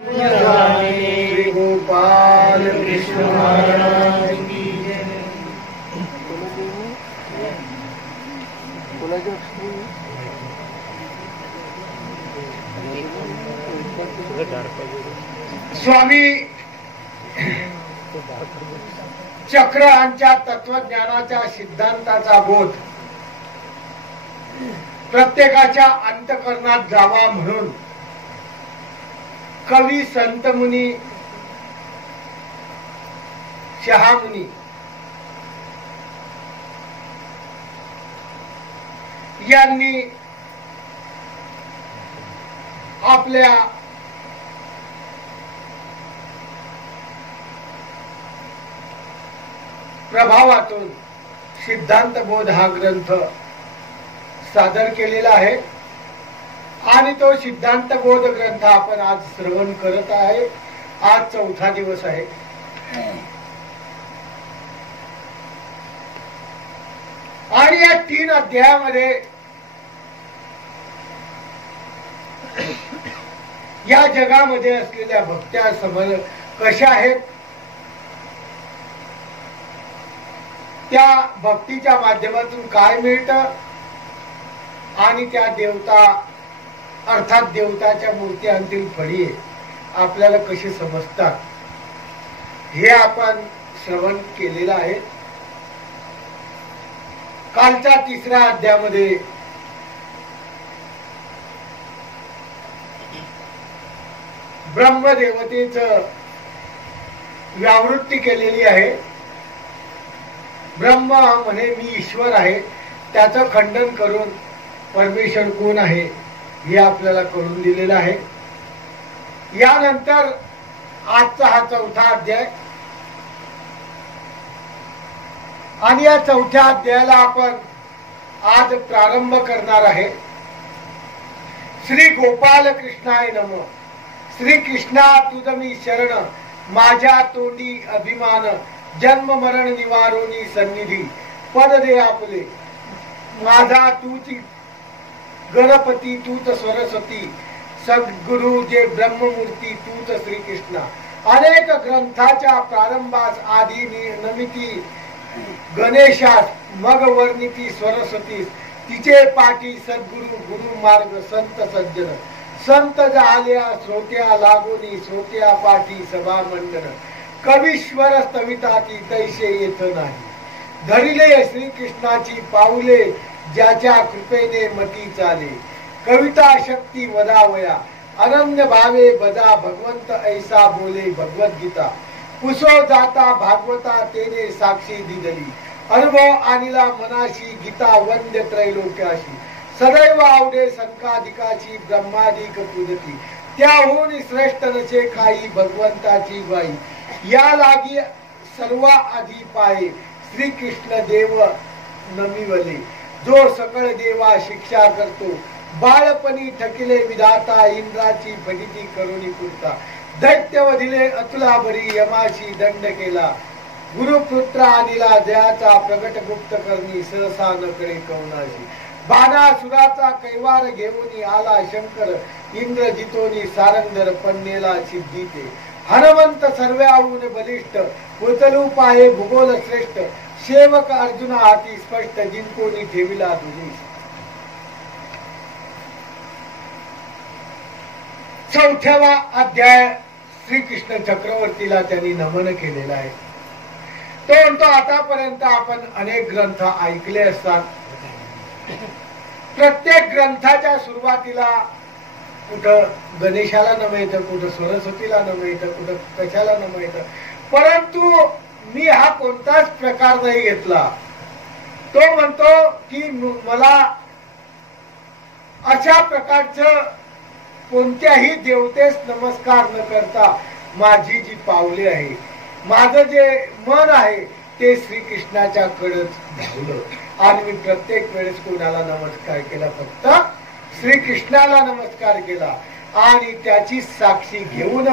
श्री गोपाल कृष्ण महाराज की जय। स्वामी चक्रांच्या तत्वज्ञानाच्या सिद्धांताचा बोध प्रत्येकाच्या अंतःकरणात जावा म्हणून कवी, संत मुनी, शहामुनी यांनी आपल्या प्रभावातून सिद्धांत बोध हा ग्रंथ सादर केलेला आहे आणि तो सिद्धांत बोध ग्रंथ आपण आज श्रवण करत आहे। आज चौथा दिवस आहे। आणि या 3 अध्यायामध्ये या जगामध्ये असलेल्या भक्त्या समज कशा आहेत, त्या भक्तीच्या माध्यमातून काय मिळतं आणि त्या देवता अर्थात देवताच्या मूर्त्यांतील फळी आपल्याला कशी समजतात हे आपण श्रवण केलेलं आहे। कालच्या 3ऱ्या अध्यायामध्ये ब्रह्मदेवतेचं व्यावृत्ती केलेली आहे। ब्रह्म म्हणे मी ईश्वर आहे, त्याचं खंडन करून परमेश्वर कोण आहे हे आपल्याला करून दिलेलं आहे। यानंतर आजचा हा चौथा अध्याय आणि या चौथ्या अध्यायाला आपण आज प्रारंभ करणार आहे। श्री गोपाल कृष्णाय नमः। श्री कृष्णा तुझ मी शरण, माझ्या तोंडी अभिमान, जन्म मरण निवारोनी सन्निधी, पद दे आपले माझा तूची गणपती, तूच सरस्वती, सद्गुरु जे ब्रह्ममूर्ती तूच श्रीकृष्ण। अनेक ग्रंथाच्या प्रारंभास आधी नमिती गणेशास, मग वर्णिती सरस्वती, तिचे पाठी सद्गुरु गुरु मार्ग संत सज्जन, संत झाल्या श्रोत्या लागोनी, श्रोत्या पाठी सभा मंडन, कवीश्वर स्तविताती तैसे येत नाही, धरिले श्रीकृष्णाची पाऊले, ज्याच्या कृपेने मती चाले, कविता शक्ती वदावया, अनन्य भावे बदा भगवंत ऐसा बोले भगवद्गीता, पुसो जाता भागवता तेने साक्षी दिदली, अनुभव आणिला मनाशी गीता वंद्य त्रैलोक्याशी, सदैव आवडे संकाधिकाची ब्रह्मादिक पूजती, त्याहून श्रेष्ठ नसे काही भगवंताची ग्वाही, या लागी सर्व आधी पाये श्रीकृष्ण देव नमिवले, जो सकळ देवा शिक्षा करतो, बाळपणी ठकिले विधाता, इंद्राची फजिती करुणी पुरता, दैत्य वधिले अतुला बरी, यमाशी दंड केला, गुरुपुत्र आणिला जयाचा, प्रगट गुप्त करणी सहसा नकडे कवनाशी, बाणासुराचा कैवार घेऊनी आला शंकर, इंद्र जितोनी सारंगधर पन्नेला सिद्धीते, हनुमंत सर्व्याहून बलिष्ठ, उचलू पाहे भूगोल श्रेष्ठ, सेवक अर्जुना हाती स्पष्ट, जिंकोनी ठेविला तुझी। चौथ्यावा अध्याय श्रीकृष्ण चक्रवर्तीला त्यांनी नमन केलेला आहे। तो म्हणतो आतापर्यंत आपण अनेक ग्रंथ ऐकले असतात, प्रत्येक ग्रंथाच्या सुरुवातीला कुठं गणेशाला नम येतं, कुठं सरस्वतीला नम येतं, कुठं कशाला नम येतं, परंतु मी हा कोणताच प्रकार नाही घेतला। तो म्हणतो की मला अशा प्रकारचं कोणत्याही देवतेस नमस्कार न करता माझी जी पावले आहे, माझं जे मन आहे ते श्रीकृष्णाच्या कडेच धावलं आणि मी प्रत्येक वेळेस कोणाला नमस्कार केला, फक्त श्रीकृष्णाला नमस्कार केला आणि त्याची साक्षी घेऊन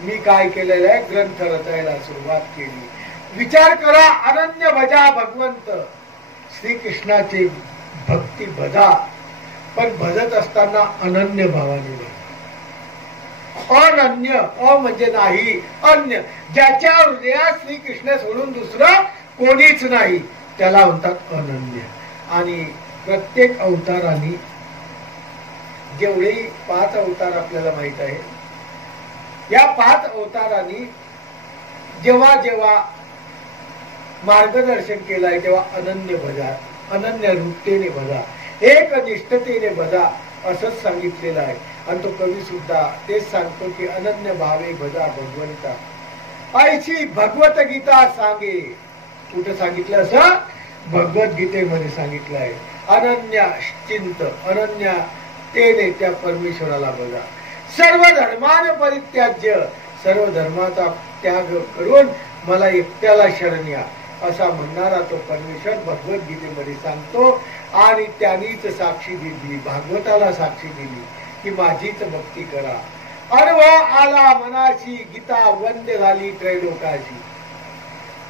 मी काय केलेलं आहे, ग्रंथ रचायला सुरुवात केली। विचार करा, अनन्य भजा भगवंत, श्रीकृष्णाची भक्ती भजा, पण भजत असताना अनन्य भावाने, अनन्य, अ म्हणजे नाही, अन्य, ज्याच्या हृदयात श्रीकृष्ण सोडून दुसरं कोणीच नाही त्याला म्हणतात अनन्य. आणि प्रत्येक अवताराने, जेवढे 5 अवतार आपल्याला माहित आहे, या 5 अवतारांनी जेव्हा जेव्हा मार्गदर्शन केलंय तेव्हा अनन्य भजा, अनन्य रूपतेने भजा, एक निष्ठतेने भजा असंच सांगितलेलं आहे. आणि तो कवी सुद्धा तेच सांगतो की अनन्य भावे भजा भगवंता, ऐशी भगवत गीता सांगे. कुठं सांगितलं असं? भगवद्गीतेमध्ये सांगितलं आहे. अनन्या चिंत, अनन्या तेने त्या परमेश्वराला बघा. सर्व धर्मान परित्याज्य, सर्व धर्माचा त्याग करून मला एकट्याला शरण या असा म्हणणारा तो परमेश्वर भगवद्गीतेमध्ये सांगतो. आणि त्यांनीच साक्षी दिली, भागवताला साक्षी दिली की माझीच भक्ती करा. अनव आला मनाची, गीता वंद्य झाली त्रैलोकाची.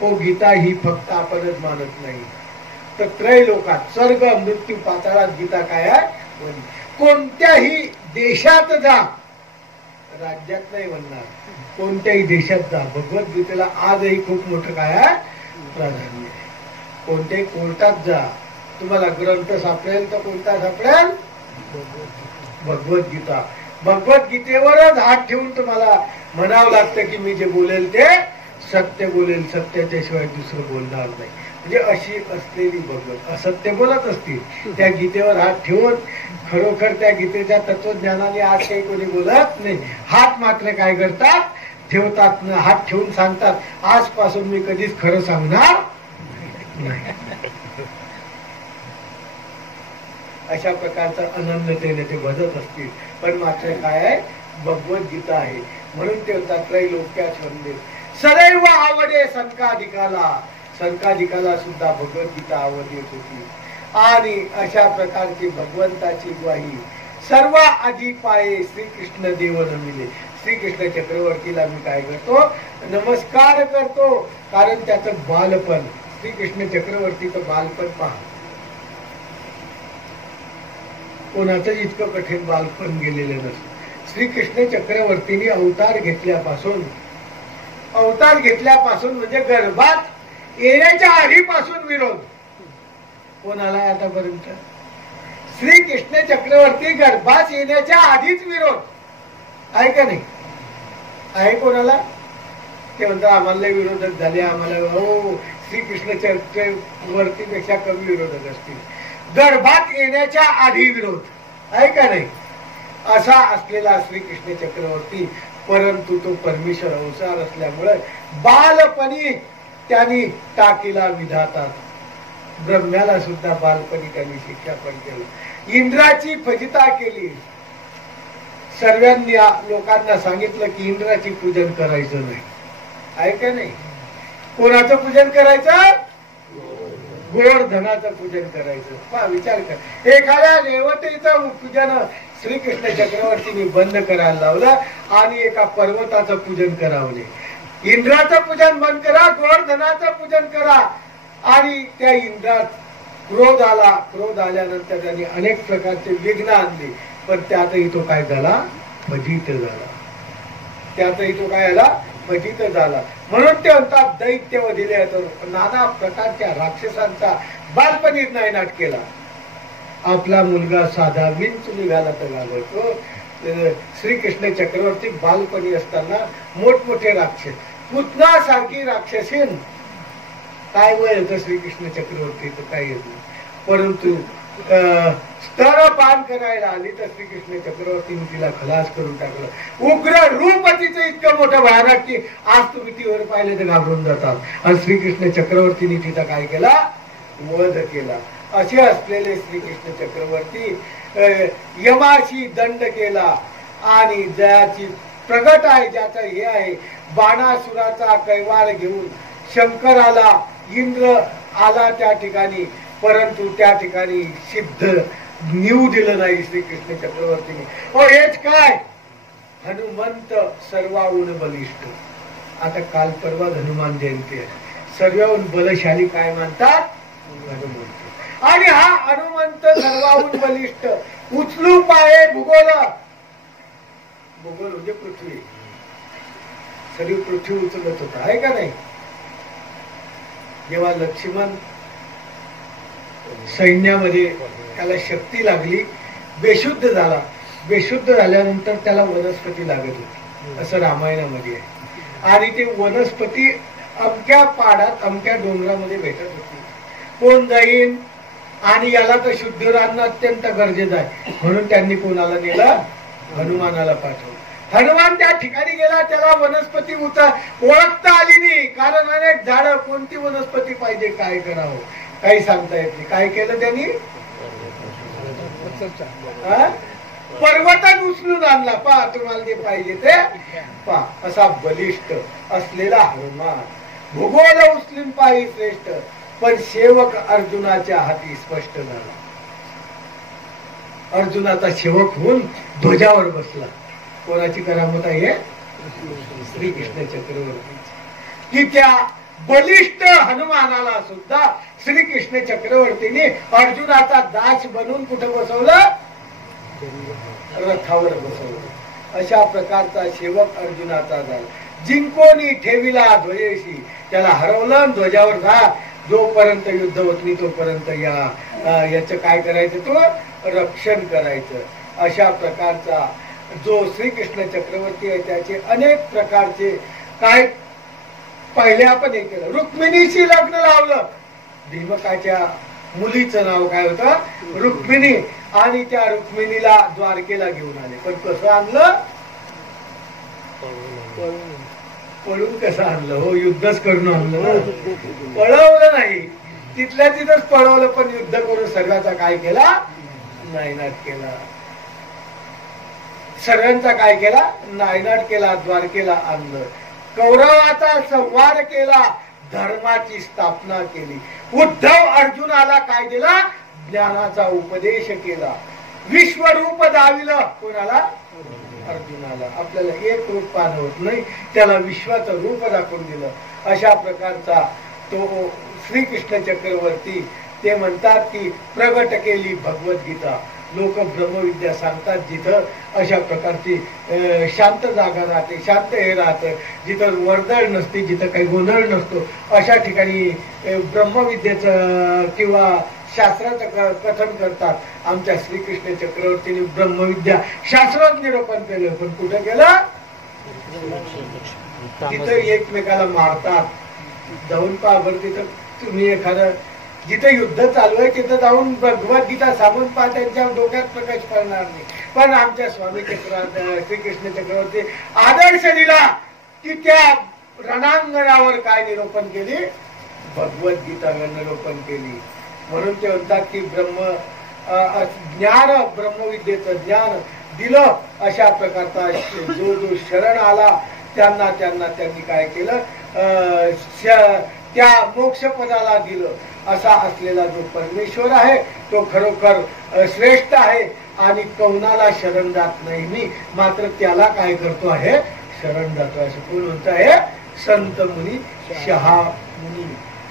ओ गीता ही फक्त आपणच मानत नाही, तर त्रैलोकात स्वर्ग मृत्यू पाताळात गीता काय आहे? कोणत्याही देशात जा, राज्यात नाही म्हणणार, कोणत्याही देशात जा, भगवद्गीतेला आजही खूप मोठं काय आहे? प्राधान्य. कोणत्याही कोर्टात जा, तुम्हाला ग्रंथ सापडेल तर कोणता सापडेल? भगवद्गीता. भगवद्गीतेवरच हात ठेवून तुम्हाला म्हणावं लागतं की मी जे बोलेल ते सत्य बोलेल, सत्याच्या शिवाय दुसरं बोलणार नाही. म्हणजे अशी असलेली भगवत. असत्य बोलत असतील त्या गीतेवर हात ठेवून, खरोखर त्या गीतेच्या तत्वज्ञानाने आज काही कोणी बोलत नाही. हात मात्र काय करतात? ठेवतात ना, हात ठेवून सांगतात आजपासून मी कधीच खरं सांगणार नाही. अशा प्रकारचं अनन्यतेने ते भजत असतील. पण मात्र काय आहे? भगवद्गीता आहे. म्हणून ते होतात त्रैलोक्यात वंदे. सदैव आवडे संकाधिकाला, संकाधिकाला सुद्धा भगवद्गीता आवड येत होती. आणि अशा प्रकारची भगवंताची ग्वाही सर्व आधी पाये श्रीकृष्ण देव नमिले. श्रीकृष्ण चक्रवर्तीला मी काय करतो? नमस्कार करतो. कारण त्याचं बालपण, श्रीकृष्ण चक्रवर्तीचं बालपण पहा. कोणाचं इतकं कठीण बालपण गेलेलं नसतं. श्रीकृष्ण चक्रवर्तीने अवतार घेतल्यापासून म्हणजे गर्भात येण्याच्या आधीपासून विरोध कोणाला आतापर्यंत? श्रीकृष्ण चक्रवर्ती गर्भात येण्याच्या आधीच विरोध आहे का नाही? आहे कोणाला? ते म्हणतात आम्हाला विरोधक झाले, आम्हाला हो श्रीकृष्ण चक्रवर्तीपेक्षा कमी विरोधक असतील. गर्भात येण्याच्या आधी विरोध आहे का नाही? असा असलेला श्रीकृष्ण चक्रवर्ती, परंतु तो परमेश्वर अवतार असल्यामुळे बालपणी त्यांनी टाकीला विधातात. ब्रह्म्याला सुद्धा बालपणी त्यांनी शिक्षा पण केली. इंद्राची फजिता केली. सर्वांनी लोकांना सांगितलं की इंद्राची पूजन करायचं नाही. आहे का नाही? कोणाचं पूजन करायचं? गोवर्धनाचं पूजन करायचं. पहा, विचार कर. एखाद्या देवतेचं पूजन श्रीकृष्ण चक्रवर्तीने बंद करायला लावलं आणि एका पर्वताचं पूजन करावले. इंद्राचं पूजन बंद करा, गोवर्धनाचं पूजन करा. आणि त्या इंद्रात क्रोध आला. क्रोध आल्यानंतर त्यांनी अनेक प्रकारचे विघ्न आणले. पण त्यातही तो काय झाला? फजित झाला. त्यातही तो काय झाला? फजित झाला. म्हणून ते म्हणतात दैत्य वधिले, नाना प्रकारच्या राक्षसांचा बालपणीच नायनाट केला. आपला मुलगा साधा विंच निघाला तर घाबरतो. श्रीकृष्ण चक्रवर्ती बालपणी असताना मोठमोठे राक्षस, पुतना सारखी राक्षसीन, काय वय होतं श्रीकृष्ण चक्रवर्तीचं काय येत नाही. परंतु स्तरपान करायला आली तर श्रीकृष्ण चक्रवर्तीने तिला खलास करून टाकलं. उग्र रूप तिचं इतकं मोठं भयानक की आज तुम्ही तीवर पाहिले तर घाबरून जातात. आणि श्रीकृष्ण चक्रवर्तीने तिचा काय केला? वध केला. असे असलेले श्रीकृष्ण चक्रवर्ती यमाशी दंड केला. आणि ज्याची प्रगट आहे, ज्याचा हे आहे, बाणासुराचा कैवार घेऊन शंकराला इंद्र आला त्या ठिकाणी, परंतु त्या ठिकाणी सिद्ध निऊ दिलं नाही श्रीकृष्ण चक्रवर्तीने. हेच काय? हनुमंत सर्वाहून बलिष्ठ. आता काल परवा हनुमान जयंती आहे. सर्वाहून बलशाली काय म्हणतात? हनुमंत. आणि हा हनुमंत सर्वाहून बलिष्ठ, उचलू पाये भूगोल, भूगोल म्हणजे पृथ्वी. शरीर पृथ्वी उचलत होता, आहे का नाही? जेव्हा लक्ष्मण सैन्यामध्ये त्याला शक्ती लागली, बेशुद्ध झाला, बेशुद्ध झाल्यानंतर त्याला वनस्पती लागत होती, असं रामायणामध्ये आहे. आणि ते वनस्पती अमक्या पाडात अमक्या डोंगरामध्ये भेटत होती. कोण जाईन? आणि याला तर शुद्ध राहणं अत्यंत गरजेचं आहे, म्हणून त्यांनी कोणाला नेलं? हनुमानाला पाठवलं. हनुमान त्या ठिकाणी गेला, त्याला वनस्पती ओळखता आली नाही, कारण अनेक झाडं, कोणती वनस्पती पाहिजे, काय करावं काही सांगता येत नाही. काय केलं त्यांनी? पर्वतान उचलून आणला. पहा, तुम्हाला जे पाहिजे ते पहा. असा बलिष्ठ असलेला हनुमान, भूगोल उचलून पाहि श्रेष्ठ, पण सेवक अर्जुनाच्या हाती स्पष्ट झाला. अर्जुनाचा सेवक होऊन ध्वजावर बसला. कोणाची करामत आहे? श्रीकृष्ण चक्रवर्ती. की त्या बलिष्ठ हनुमानाला सुद्धा श्रीकृष्ण चक्रवर्तीने अर्जुनाचा दास बनवून कुठे बसवलं? रथावर बसवलं. अशा प्रकारचा सेवक अर्जुनाचा झाला. जिंकोनी ठेविला ध्वजेशी, त्याला हरवलं, ध्वजावर जा. जोपर्यंत युद्ध होत नाही तोपर्यंत याचं काय करायचं? तो रक्षण करायचं. अशा प्रकारचा जो श्रीकृष्ण चक्रवर्ती आहे त्याचे अनेक प्रकारचे काय पहिले आपण हे केलं. रुक्मिणीशी लग्न लावलं. भीमकाच्या मुलीचं नाव काय होतं? रुक्मिणी. आणि त्या रुक्मिणीला द्वारकेला घेऊन आले. पण कसं आणलं? पळून कसं आणलं? हो, युद्धच करून आणलं, पळवलं नाही. तिथल्या तिथंच पळवलं, पण युद्ध करून सर्वांचा काय केला? नायनाट केला. सर्वांचा काय केला? नायनाट केला. द्वारकेला आणलं. कौरवाचा संहार केला, धर्माची स्थापना केली. उद्धव अर्जुनाला काय दिला? ज्ञानाचा उपदेश केला. विश्वरूप दाविलं. कोणाला? अर्जुनाला. आपल्याला एक रूप पाहणं होत नाही, त्याला विश्वाचं रूप दाखवून दिलं. अशा प्रकारचा तो श्रीकृष्ण चक्रवर्ती. ते म्हणतात की प्रगट केली भगवद्गीता. लोक ब्रह्मविद्या सांगतात जिथं अशा प्रकारची शांत जागा राहते, शांत हे राहतं, जिथं वर्दळ नसते, जिथं काही गोंधळ नसतो, अशा ठिकाणी ब्रह्मविद्येचं किंवा शास्त्राचं कथन करतात. आमच्या श्रीकृष्ण चक्रवर्तीने ब्रह्मविद्या शास्त्रात निरूपण केलं. पण कुठं केलं? तिथं एकमेकाला मारतात. जाऊन पहा बरं. तिथं तुम्ही एखादं जिथं युद्ध चालू आहे तिथं जाऊन भगवद्गीता सांगून पहा, त्यांच्या डोक्यात प्रकाश पडणार नाही. पण आमच्या स्वामी श्रीकृष्ण चक्रवर्ती आदर्श दिला की त्या रणांगणावर काय निरूपण केली? भगवद्गीता निरूपण केली. म्हणून ते म्हणतात की ज्ञान, ब्रह्मविद्येचं ज्ञान दिलं. अशा प्रकारचा जो शरण आला त्यांना त्यांनी काय केलं? त्या मोक्षपदाला दिलं. असा असलेला जो परमेश्वर आहे तो खरोखर श्रेष्ठ आहे. आणि कौनाला शरण जात नाही मी, मात्र त्याला काय करतो आहे? शरण जातो. असं कोण म्हणत आहे? संत मुनी,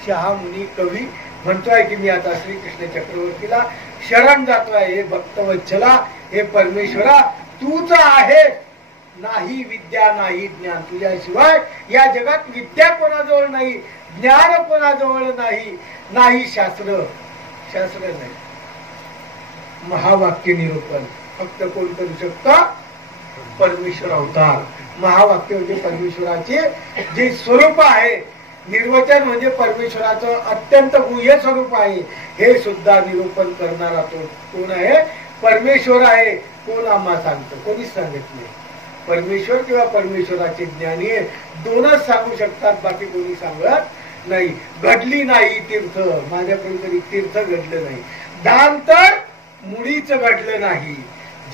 शहा मुनी कवी म्हणतोय की मी आता श्रीकृष्ण चक्रवर्तीला शरण जातोय. हे भक्तवत्सला, हे परमेश्वरा, तूच आहे. नाही विद्या नाही ज्ञान, तुझ्याशिवाय या जगात विद्या कोणाजवळ नाही, ज्ञान कोणाजवळ नाही, नाही शास्त्र नाही. महावाक्य निरूपण फक्त कोण करू शकतं? परमेश्वर अवतार. महावाक्य म्हणजे परमेश्वराचे जे स्वरूप आहे. निर्वचन म्हणजे परमेश्वराचं अत्यंत गुह्य स्वरूप आहे. हे सुद्धा निरूपण करणारा तो कोण आहे? परमेश्वर आहे. कोण आम्हा सांगतं? कोणीच सांगत नाही. परमेश्वर किंवा परमेश्वराचे ज्ञानी दोनच सांगू शकतात, बाकी कोणी सांगत नाही. घडली नाही तीर्थ, माझ्याकडे तरी तीर्थ घडलं नाही. दान तर मुळीच घडलं नाही.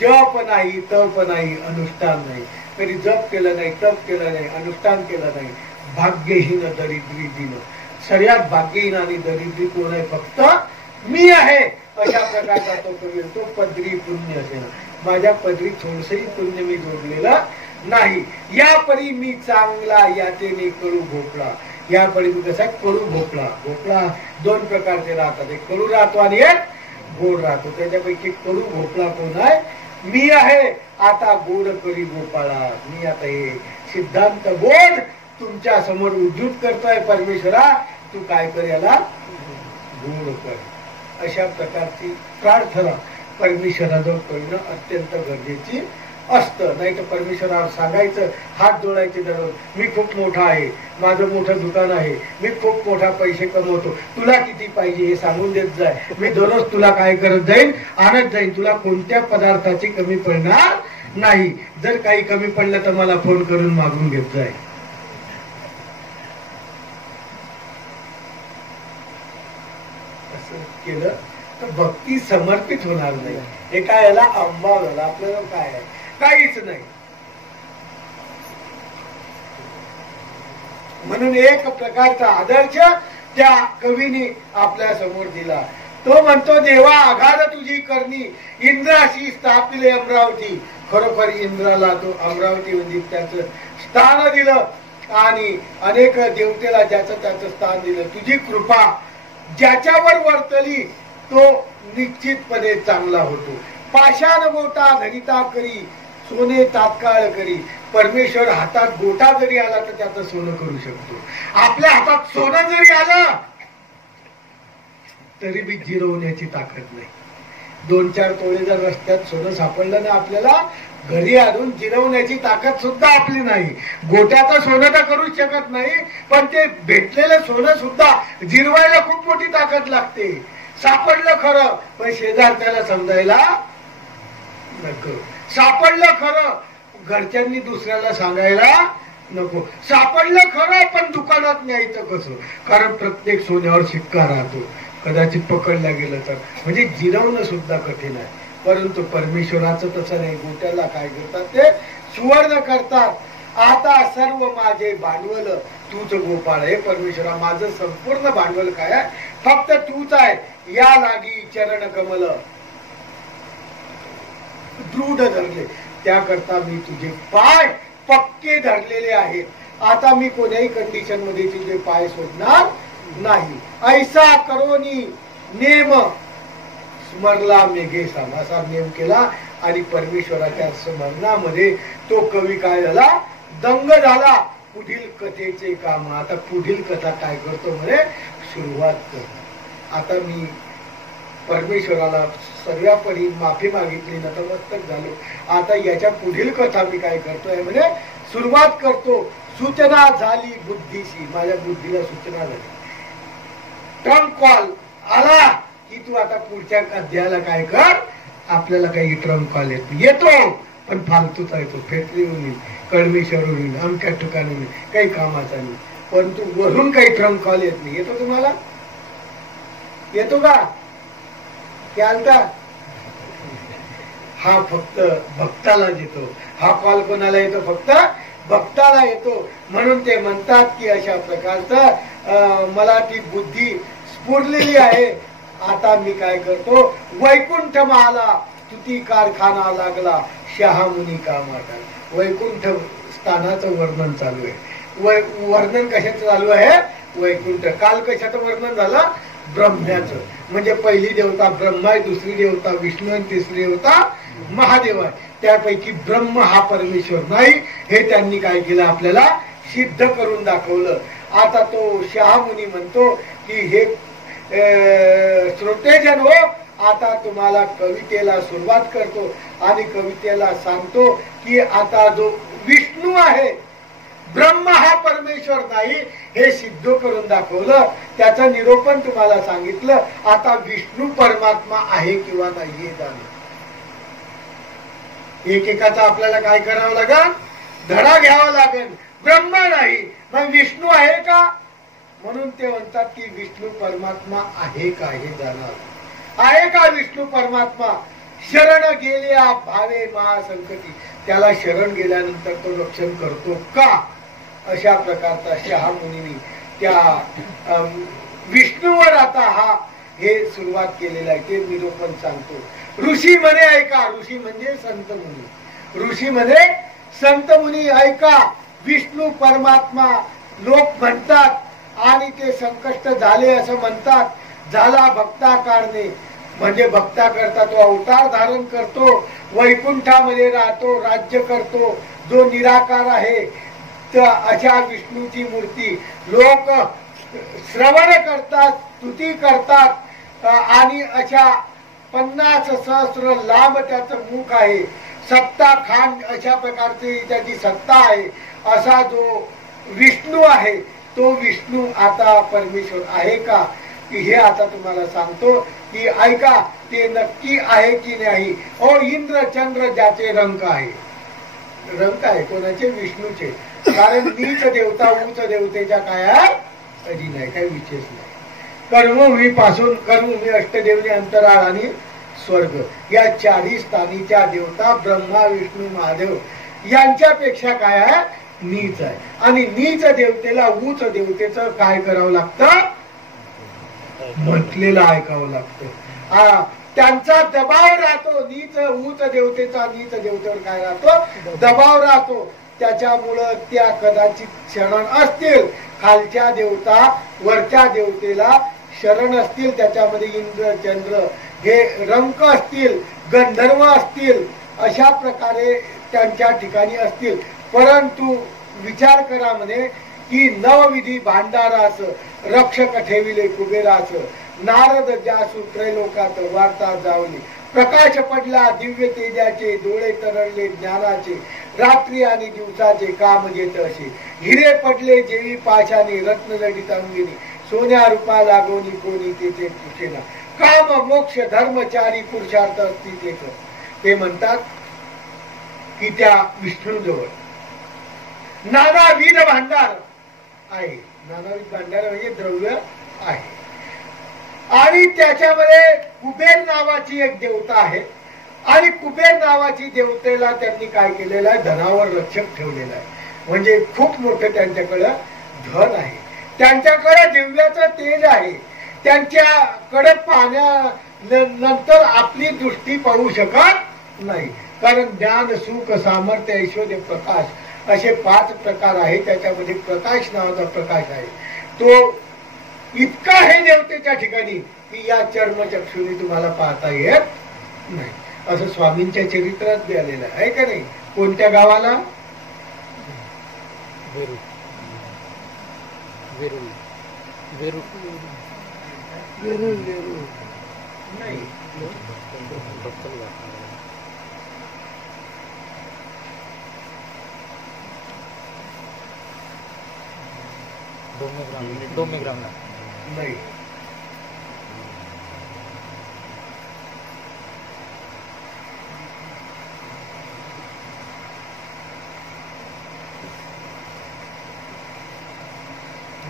जप नाही, तप नाही, अनुष्ठान नाही. कधी जप केलं नाही, तप केलं नाही, अनुष्ठान केलं नाही. भाग्यहीन दरिद्री दिन. सगळ्यात भाग्यहीन आणि दरिद्री कोण आहे? फक्त मी आहे. अशा प्रकारचा तो कवी. तो पदरी पुण्य असेल. माझ्या पदरी थोडसही पुण्य मी जोडलेलं नाही. या परी मी चांगला यातेने कडू भोपळा. या परी मी कसा कडू भोपळा. भोपळा दोन प्रकारचे राहतात. एक कडू राहतो आणि एक गोड राहतो. त्याच्यापैकी कडू भोपळा कोण आहे? मी आहे आता गोड करी गोपाळा. मी आता हे सिद्धांत बोध तुमच्या समोर उद्धृत करतोय. परमेश्वरा तू काय कर, याला गोड कर. अशा प्रकारची प्रार्थना परमेश्वराजवळ करणं अत्यंत गरजेची असतं. नाही तर परमेश्वरावर सांगायचं, हात जोडायचे दररोज, मी खूप मोठा आहे, माझं मोठं दुकान आहे, मी खूप मोठा पैसे कमवतो, तुला किती पाहिजे हे सांगून देत जाय. मी दररोज तुला काय करत जाईन, आणत जाईन. तुला कोणत्या पदार्थाची कमी पडणार नाही. जर काही कमी पडलं तर मला फोन करून मागून घेत जाय. असं केलं तर भक्ती समर्पित होणार नाही. एका याला अंबा झाला, आपल्याला काय आहे, काहीच नाही. म्हणून एक प्रकारचा आदर्श त्या कवीने आपल्या समोर दिला. तो म्हणतो, देवा आघात तुझी करणी, इंद्राशी स्थापिले अमरावती. खरोखर इंद्राला तो अमरावती म्हणजे त्याचं स्थान दिलं आणि अनेक देवतेला ज्याचं त्याचं स्थान दिलं. तुझी कृपा ज्याच्यावर वर्तली तो निश्चितपणे चांगला होतो. पाषाण गोटा धरिता करी, सोने तात्काळ करी. परमेश्वर हातात गोटा जरी आला तर त्याचं सोनं करू शकतो. आपल्या हातात सोनं जरी आलं तरी बी जिरवण्याची ताकद नाही. 2-4 तोळे जर रस्त्यात सोनं सापडलं ना आपल्याला, घरी आणून जिरवण्याची ताकद सुद्धा आपली नाही. गोट्याचं सोनं तर करूच शकत नाही, पण ते भेटलेलं सोनं सुद्धा जिरवायला खूप मोठी ताकद लागते. सापडलं खरं पण शेजारच्याला समजायला नको. सापडलं खरं घरच्यांनी दुसऱ्याला सांगायला नको. सापडलं खरं पण दुकानात न्यायचं कसं, कारण प्रत्येक सोन्यावर शिक्का राहतो. कदाचित पकडल्या गेलं तर म्हणजे जिरवणं सुद्धा कठीण आहे. परंतु परमेश्वराचं तसं नाही. गोट्याला काय करतात, ते सुवर्ण करतात. आता सर्व माझे भांडवल तूच गोपाळ. हे परमेश्वरा माझं संपूर्ण भांडवल काय आहे, फक्त तूच आहे. या लागी चरण कमल दृढ धरले, त्याकरता मी तुझे पाय पक्के धरलेले आहेत. आता मी कोणत्याही कंडिशन मध्ये तुझे पाय सोडणार नाही. ऐसा करोनी नेम स्मरला मेघे साम. असा नेम केला आणि परमेश्वराच्या स्मरणामध्ये तो कवी काय झाला, दंग झाला. पुढील कथेचे काम. आता पुढील कथा काय करतो म्हणे, सुरुवात कर. आता मी परमेश्वराला सर्वापरी माफी मागितली, नतमस्तक झालो. आता याच्या पुढील कथा मी काय करतोय म्हणे, सुरुवात करतो. सूचना झाली बुद्धीशी. माझ्या बुद्धीला सूचना झाली, ट्रम्प कॉल आला की तू आता पुढच्या अध्यायाला काय कर. आपल्याला काही ट्रम्प कॉल येतो पण फालतूचा येतो. फेटरीहून येईल, कळमेश्वरून येईल, अमक्या ठिकाणी येईल, काही कामाचा नाही. परंतु वरून काही ट्रम्प कॉल येत नाही. येतो तुम्हाला, येतो का, आलता. हा फक्त भक्ताला येतो. हा कॉल कोणाला येतो, फक्त भक्ताला येतो. म्हणून ते म्हणतात की अशा प्रकारचं मला ती बुद्धी स्फुरलेली आहे. आता मी काय करतो, वैकुंठ माला तुती कारखाना लागला, शहामुनी कामाटा. वैकुंठ स्थानाचं वर्णन चालू आहे. वर्णन कशाचं चालू आहे, वैकुंठ. काल कशाचं वर्णन झालं, ब्रह्म्याचं. म्हणजे पहिली देवता ब्रह्मा आहे, दुसरी देवता विष्णू आणि तिसरी देवता महादेव आहे. त्यापैकी ब्रह्म हा परमेश्वर नाही हे त्यांनी काय केलं, आपल्याला सिद्ध करून दाखवलं. आता तो शहामुनी म्हणतो की हे श्रोतेजन हो, आता तुम्हाला कवितेला सुरुवात करतो आणि कवितेला सांगतो की आता जो विष्णू आहे, ब्रह्म हा परमेश्वर नाही हे सिद्ध करून दाखवलं. त्याचं निरूपण तुम्हाला सांगितलं. आता विष्णू परमात्मा आहे किंवा नाही हे जाणं. एकेकाचा आपल्याला काय करावं लागेल, धडा घ्यावा लागेल. ब्रह्म नाही मग विष्णू आहे का, म्हणून ते म्हणतात की विष्णू परमात्मा आहे का हे जाणार. आहे का विष्णू परमात्मा. शरण गेल्या भावे महासंकटी. त्याला शरण गेल्यानंतर तो रक्षण करतो का, अशा प्रकारचा शहामुनींनी त्या विष्णूवर आता हा हे सुरुवात केलेलं आहे. ते निरूपण सांगतो. ऋषी म्हणे ऐका. ऋषी म्हणजे संत मुनी. ऋषी म्हणे संत मुनी ऐका. विष्णू परमात्मा लोक म्हणतात आणि ते संकष्ट झाले असं म्हणतात. झाला भक्ता काढणे. म्हणजे भक्ता करता तो अवतार धारण करतो, वैकुंठामध्ये राहतो, राज्य करतो, जो निराकार आहे. तर अशा विष्णूची मूर्ती लोक श्रवण करतात, स्तुती करतात आणि अशा 50 सहस्र लांब त्याचं मुख आहे, सत्ता खान अशा प्रकारची त्याची सत्ता आहे. असा जो विष्णू आहे तो विष्णू आता परमेश्वर आहे का, हे आता तुम्हाला सांगतो की ऐका, ते नक्की आहे की नाही. ओ इंद्र चंद्र ज्याचे रंक आहे, रंक आहे कोणाचे? विष्णूचे. कारण नीच देवता उच्च देवतेच्या कायात अधी नाही, काही विशेष नाही. कर्मभूमी पासून कर्मभूमी, अष्टदेवनी, अंतराळ आणि स्वर्ग या 4 स्थानीच्या देवता ब्रह्मा विष्णू महादेव यांच्यापेक्षा काय आहे? नीच आहे. आणि नीच देवतेला उच्च देवतेचं काय करावं लागतं? म्हटलेलं ऐकावं लागतं. त्यांचा दबाव राहतो. नीच उच्च देवतेचा नीच देवतेवर काय राहतो? दबाव राहतो. त्याच्यामुळं त्या कदाचित शरण असतील. खालच्या देवता वरच्या देवतेला शरण असतील, त्याच्यामध्ये इंद्र चंद्र हे रंक असतील, गंधर्व असतील, अशा प्रकारे त्यांच्या ठिकाणी असतील. परंतु विचार करा म्हणे की नवविधी भांडारास रक्षक ठेविले कुबेरास, नारद जासू त्रैलोकात वार्ता जावली. प्रकाश पडला दिव्य तेजाचे, डोळे तरळले ज्ञानाचे, रात्री आणि दिवसाचे काम घेत असे. हिरे पडले जेवी पाशाने, रत्न जडित अंगिनी, सोन्या रूपा लागोनी कोणी तेथे पुछेना. काम मोक्ष धर्मचारी पुरुषार्थ असती तेच. ते म्हणतात की त्या विष्णूजवळ नानाविध भांडार आहे. नानाविध भांडार म्हणजे द्रव्य आहे. आणि त्याच्यामध्ये कुबेर नावाची एक देवता आहे. आणि कुबेर नावाची देवतेला त्यांनी काय केलेलं आहे? धनावर रक्षक ठेवलेलं आहे. म्हणजे खूप मोठं त्यांच्याकडं धन आहे, त्यांच्याकडे दिव्याचं तेज आहे. त्यांच्याकडे पाहण्यानंतर आपली दृष्टी पाहू शकत नाही. कारण ज्ञान सुख सामर्थ्य ऐश्वर्य प्रकाश असे 5 प्रकार आहे. त्याच्यामध्ये प्रकाश नावाचा प्रकाश आहे. तो इतका आहे देवतेच्या ठिकाणी की या चर्मचक्षुनी तुम्हाला पाहता येत नाही. असं स्वामींच्या चरित्रात बी आलेलं आहे का नाही? कोणत्या गावाला? वेरूळ. वेरूळ वेरूळ वेरूळ वेरूळ नाही, डोमेग्रामला नाही.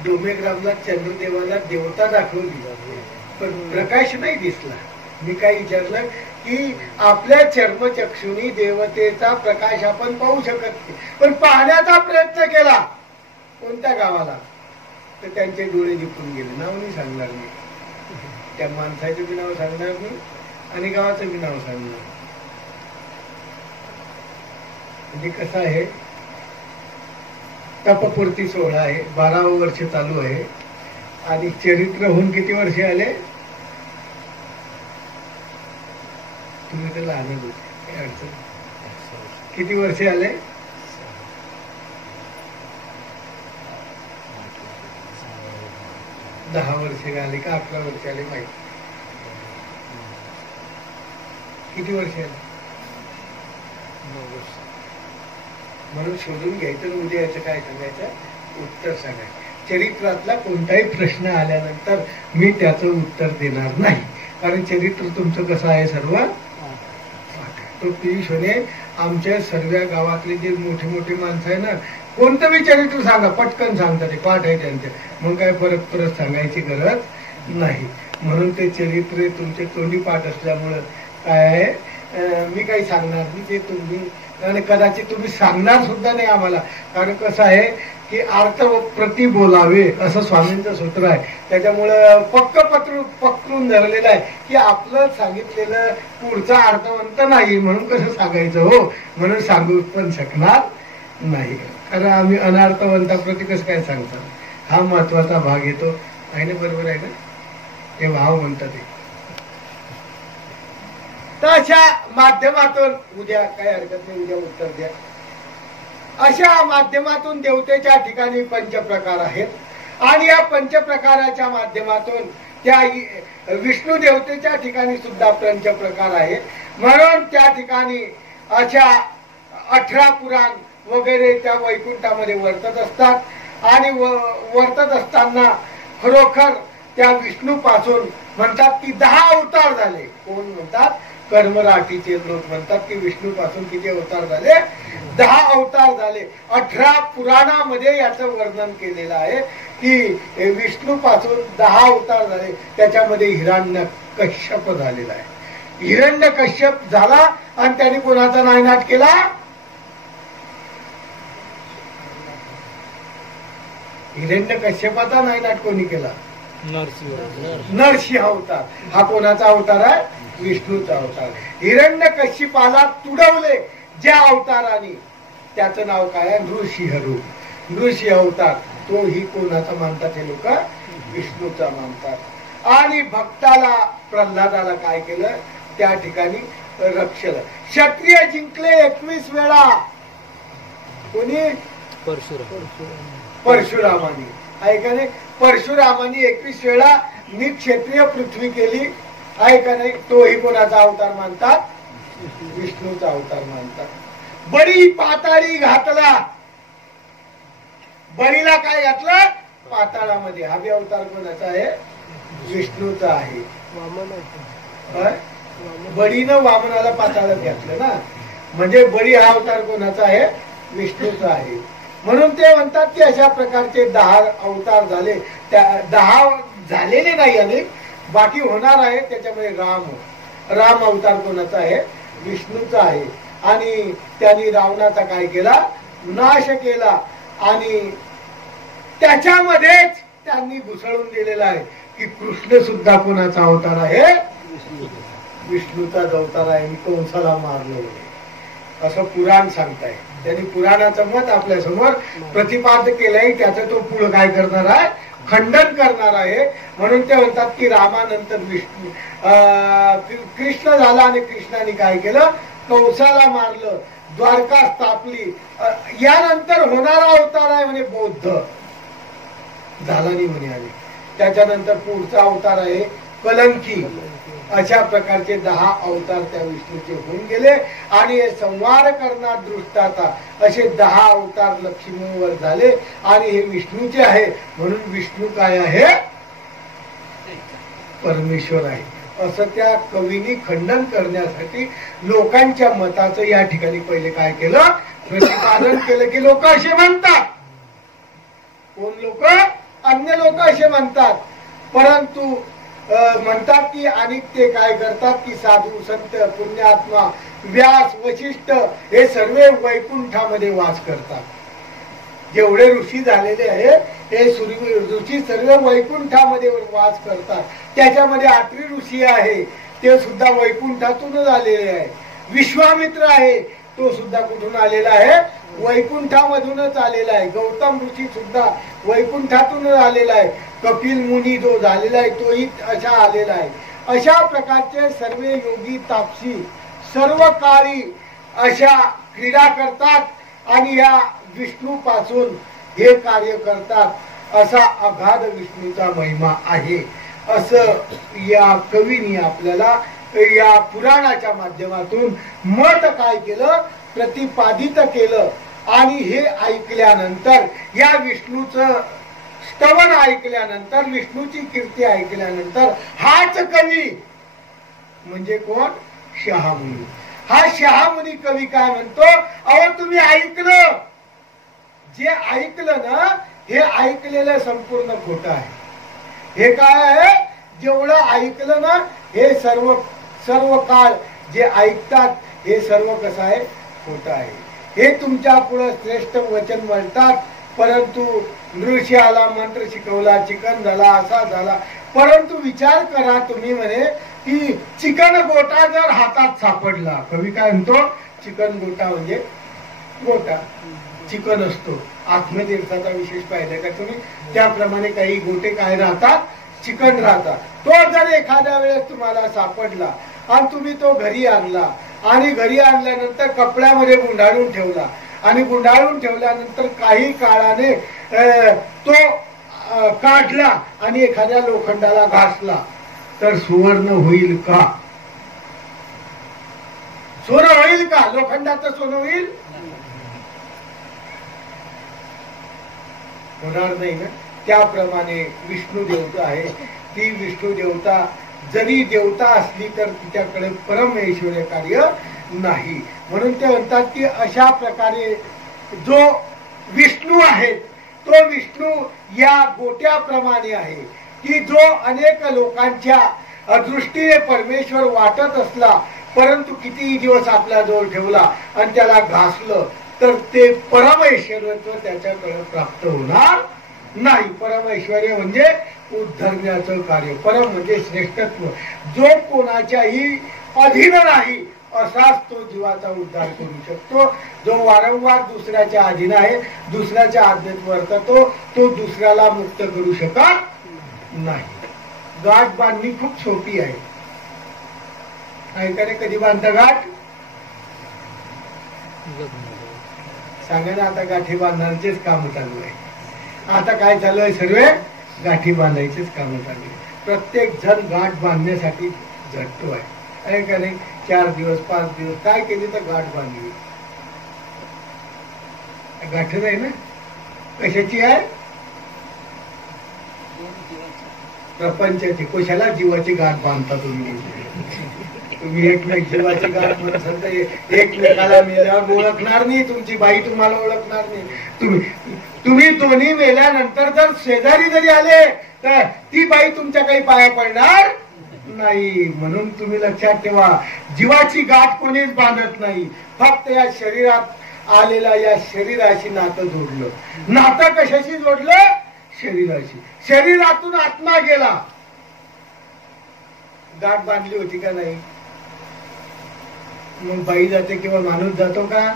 डोमेग्रामला चंद्रदेवाला देवता दाखवली पण प्रकाश नाही दिसला. मी काय विचारलं की आपल्या चर्मचक्षुनी देवतेचा प्रकाश आपण पाहू शकत नाही, पण पाहण्याचा प्रयत्न केला. कोणत्या गावाला? तर त्यांचे डोळे दिपून गेले. नाव नाही सांगणार मी, त्या माणसाचं बी नाव सांगणार मी आणि गावाचं बी नाव सांगणार. म्हणजे कसं आहे, तपपूर्ती सोहळा आहे, 12वं वर्ष चालू आहे. आणि चरित्र होऊन किती वर्ष आले? तुम्ही तर लहानच होते, काही अडचण. किती वर्ष आले? 10 वर्ष आले का 11 वर्ष आले माहिती? किती वर्ष आले? 9 वर्ष. म्हणून शोधून घ्यायचं. उद्या याचं काय सांगायचं? उत्तर सांगायचं. चरित्रातला कोणताही प्रश्न आल्यानंतर मी त्याचं उत्तर देणार नाही, कारण चरित्र तुमचं कसं आहे सर्व. तो पियुष होणे आमच्या सर्व गावातले जे मोठे मोठे माणसं आहे ना, कोणतं बी चरित्र सांगा पटकन सांगतात, ते पाठ आहे त्यांचं. मग काय परत परत सांगायची गरज नाही. म्हणून ते चरित्र तुमचे तोंडी पाठ असल्यामुळं काय आहे, मी काही सांगणार नाही. ते तुम्ही आणि कदाचित तुम्ही सांगणार सुद्धा नाही आम्हाला. कारण कसं आहे की अर्थ प्रति बोलावे असं स्वामींचं सूत्र आहे. त्याच्यामुळं पकडून धरलेलं आहे की आपलं सांगितलेलं पुढचा अर्थवंत नाही म्हणून कसं सांगायचं हो, म्हणून सांगू पण शकणार नाही. कारण आम्ही अनार्थवंताप्रती कसं काय सांगतात, हा महत्वाचा भाग येतो. आहे ना? बरोबर आहे ना? हे भाव म्हणतात. तर अशा माध्यमातून उद्या काही हरकत नाही, उद्या उत्तर द्या. अशा माध्यमातून देवतेच्या ठिकाणी पंचप्रकार आहेत आणि या पंचप्रकाराच्या माध्यमातून त्या विष्णू देवतेच्या ठिकाणी सुद्धा पंचप्रकार आहेत. म्हणून त्या ठिकाणी अशा 18 पुराण वगैरे त्या वैकुंठामध्ये वर्तत असतात आणि वर्तत असताना खरोखर त्या विष्णू पासून म्हणतात की 10 अवतार झाले. कोण म्हणतात? कर्मराठीचे लोक म्हणतात की विष्णू पासून किती अवतार झाले? 10 अवतार झाले. 18 पुराणामध्ये याचं वर्णन केलेलं आहे की विष्णू पासून 10 अवतार झाले. त्याच्यामध्ये हिरण्यकश्यप झालेला आहे. हिरण्यकश्यप झाला आणि त्याने कोणाचा नायनाट केला? हिरण्यकश्यपाचा नायनाट कोणी केला? नरसिंह अवतार. हा कोणाचा अवतार आहे? विष्णूचा अवतार. हिरण्यकश्यपाला तुडवले ज्या अवताराने त्याचं नाव काय आहे? नृसिंह रूप. नृसिंह अवतार तो ही कोणाचा मानतात हे लोक? विष्णूचा मानतात. आणि भक्ताला प्रल्हादाला काय केलं? त्या ठिकाणी रक्षलं. क्षत्रिय जिंकले 21 वेळा. कोणी? परशुरामानी. आहे का नाही? परशुरामानी 21 वेळा क्षत्रिय पृथ्वी केली. आहे का नाही? तोही कोणाचा अवतार मानतात? विष्णूचा अवतार मानतात. बळी पाताळी घातला. बळीला काय घातलं? पाताळामध्ये. हा बी अवतार कोणाचा आहे? विष्णूचा आहे. बळीनं वामनाला पाताळात घातलं ना, म्हणजे बळी हा अवतार कोणाचा आहे? विष्णूचा आहे. म्हणून ते म्हणतात की अशा प्रकारचे 10 अवतार झाले. त्या 10 झालेले नाही अनेक, बाकी होणार आहे. त्याच्यामध्ये राम अवतार कोणाचा आहे? विष्णूचा आहे. आणि त्यांनी रावणाचा काय केला? नाश केला. आणि त्याच्यामध्येच त्यांनी घुसळून दिलेला आहे की कृष्ण सुद्धा कोणाचा अवतार आहे? विष्णूचा अवतार आहे. कंसाला मारलं असं पुराण सांगताय. त्यांनी पुराणाचं मत आपल्या समोर प्रतिपादन केलंय. त्याचं तो पुढे काय करणार आहे? खंडन करणार आहे. म्हणून ते म्हणतात की रामानंतर विष्णू कृष्ण झाला आणि कृष्णाने काय केलं? कंसाला मारलं, द्वारका स्थापली. यानंतर होणारा अवतार आहे म्हणे बौद्ध. झाला नाही म्हणे. आणि त्याच्यानंतर पुढचा अवतार आहे कलंकी. अशा प्रकारचे 10 अवतार त्या विष्णूचे होऊन गेले. आणि संवार करणार दृष्टाता असे 10 अवतार लक्ष्मीवर झाले. आणि हे विष्णूचे आहे. म्हणून विष्णू काय आहे? परमेश्वर आहे. असं त्या कवीनी खंडन करण्यासाठी लोकांच्या मताचं या ठिकाणी पहिले काय केलं? प्रतिपादन केलं की लोक असे म्हणतात. कोण लोक? अन्य लोक असे म्हणतात. परंतु म्हणतात की आणि ते काय करतात की साधू संत पुण्यात्मा व्यास वशिष्ठ हे सर्व वैकुंठामध्ये वास करतात. जेवढे ऋषी झालेले आहे हे ऋषी सर्व वैकुंठामध्ये वास करतात. त्याच्यामध्ये आत्री ऋषी आहे ते सुद्धा वैकुंठातूनच आलेले आहे. विश्वामित्र आहे तो सुद्धा कुठून आलेला आहे? वैकुंठामधूनच आलेला आहे. गौतम ऋषी सुद्धा वैकुंठातूनच आलेला आहे. कपिल मुनी जो झालेला आहे तोही अशा आलेला आहे. अशा प्रकारचे सर्व योगी तापसी सर्व काळी अशा क्रीडा करतात आणि या विष्णू पासून हे कार्य करतात. असा अगाध विष्णूचा महिमा आहे असं या कवीनी आपल्याला या पुराणाच्या माध्यमातून मत काय केलं? प्रतिपादित केलं. आणि हे ऐकल्यानंतर या विष्णूचं स्तवन ऐकल्यानंतर विष्णूची कीर्ती ऐकल्यानंतर हाच कवी म्हणजे कोण? शहामुनी. हा शहामुनी कवी काय म्हणतो? अहो तुम्ही ऐकलं, जे ऐकलं ना हे ऐकलेलं संपूर्ण खोटं आहे. हे काय आहे? जेवढं ऐकलं ना हे सर्व काळ जे ऐकतात हे सर्व कसं आहे? खोटं आहे. हे तुमच्या पुढे श्रेष्ठ वचन म्हणतात. परंतु नृषी आला, मंत्र शिकवला, चिकन झाला, असा झाला. परंतु विचार करा तुम्ही म्हणे की चिकन गोटा जर हातात सापडला, कवी काय म्हणतो? चिकन गोटा म्हणजे गोटा चिकन असतो. आत्मतीर्थाचा विशेष पाहिजे का तुम्ही? त्याप्रमाणे काही गोटे काय राहतात? चिकन राहतात. तो जर एखाद्या वेळेस तुम्हाला सापडला आणि तुम्ही तो घरी आणला आणि घरी आणल्यानंतर कपड्यामध्ये गुंडाळून ठेवला आणि गुंडाळून ठेवल्यानंतर काही काळाने तो काढला आणि एखाद्या लोखंडाला घासला तर सुवर्ण होईल का? सोनं होईल का? लोखंडाचं सोनं होईल? होणार नाही ना. त्याप्रमाणे विष्णू देवता आहे. ती विष्णू देवता जरी देवता असली तर तिच्याकडे परमेश्वर कार्य नाही. म्हणून ते म्हणतात की अशा प्रकारे जो विष्णू आहे तो विष्णू या गोट्याप्रमाणे आहे की जो अनेक लोकांच्या दृष्टीने परमेश्वर वाटत असला परंतु कितीही दिवस आपल्या जवळ ठेवला आणि त्याला घासलं तर ते परमेश्वरत्व त्याच्याकडे प्राप्त होणार नाही. परमेश्वर्य म्हणजे उद्धरण्याचं कार्य. परम म्हणजे श्रेष्ठत्व. जो कोणाच्याही अधीन नाही असाच तो जीवाचा उद्धार करू शकतो. जो वारंवार दुसऱ्याच्या अधीन आहे, दुसऱ्याच्या आज्ञेत वर्ततो, तो दुसऱ्याला मुक्त करू शकत नाही. गाठ बांधणी खूप सोपी आहे. ऐकाने कधी बांधता गाठ? सांगा ना. आता गाठी बांधण्याचेच काम चालू आहे. आता काय चालू आहे? सर्व गाठी बांधायचेच काम चालू आहे. प्रत्येक जण गाठ बांधण्यासाठी झटतो आहे. का नाही? 4 दिवस 5 दिवस काय केली तर गाठ बांधली. गाठ नाही ना. कशाची आहे? प्रपंचाची. कशाला? जीवाची गाठ बांधता तुम्ही. तुम्ही एकमेक जीवाची गाठ म्हणत असाल तर एकमेकाला मेल्यावर ओळखणार नाही. तुमची बाई तुम्हाला ओळखणार नाही. तुम्ही दोन्ही मेल्यानंतर जर शेजारी जरी आले तर ती बाई तुमच्या काही पाया पडणार नाही. म्हणून तुम्ही लक्षात ठेवा, जीवाची गाठ कोणीच बांधत नाही. फक्त या शरीरात आलेला या शरीराशी नातं जोडलं. नातं कशाशी जोडलं? शरीराशी. शरीरातून आत्मा गेला. गाठ बांधली होती का नाही? मग बाई जाते किंवा माणूस जातो का?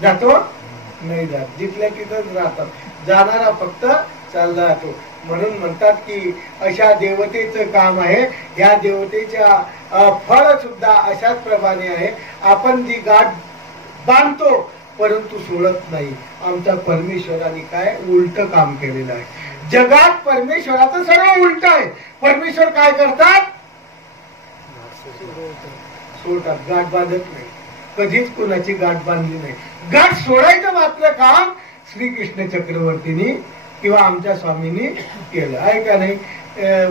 जातो नाही जात. जिथल्या तिथंच राहतात. जाणारा फक्त चालला जातो. म्हणून म्हणतात की अशा देवतेचं काम आहे. या देवतेच्या फळ सुद्धा अशाच प्रमाणे आहे. आपण जी गाठ बांधतो परंतु सोडत नाही. आमचा परमेश्वराने काय उलट काम केलेलं आहे. जगात परमेश्वराचं सर्व उलट आहे. परमेश्वर काय करतात? सोडतात. गाठ बांधत नाही. कधीच कोणाची गाठ बांधली नाही. गाठ सोडायचं मात्र काम श्रीकृष्ण चक्रवर्तींनी किंवा आमच्या स्वामींनी केलं आहे का नाही?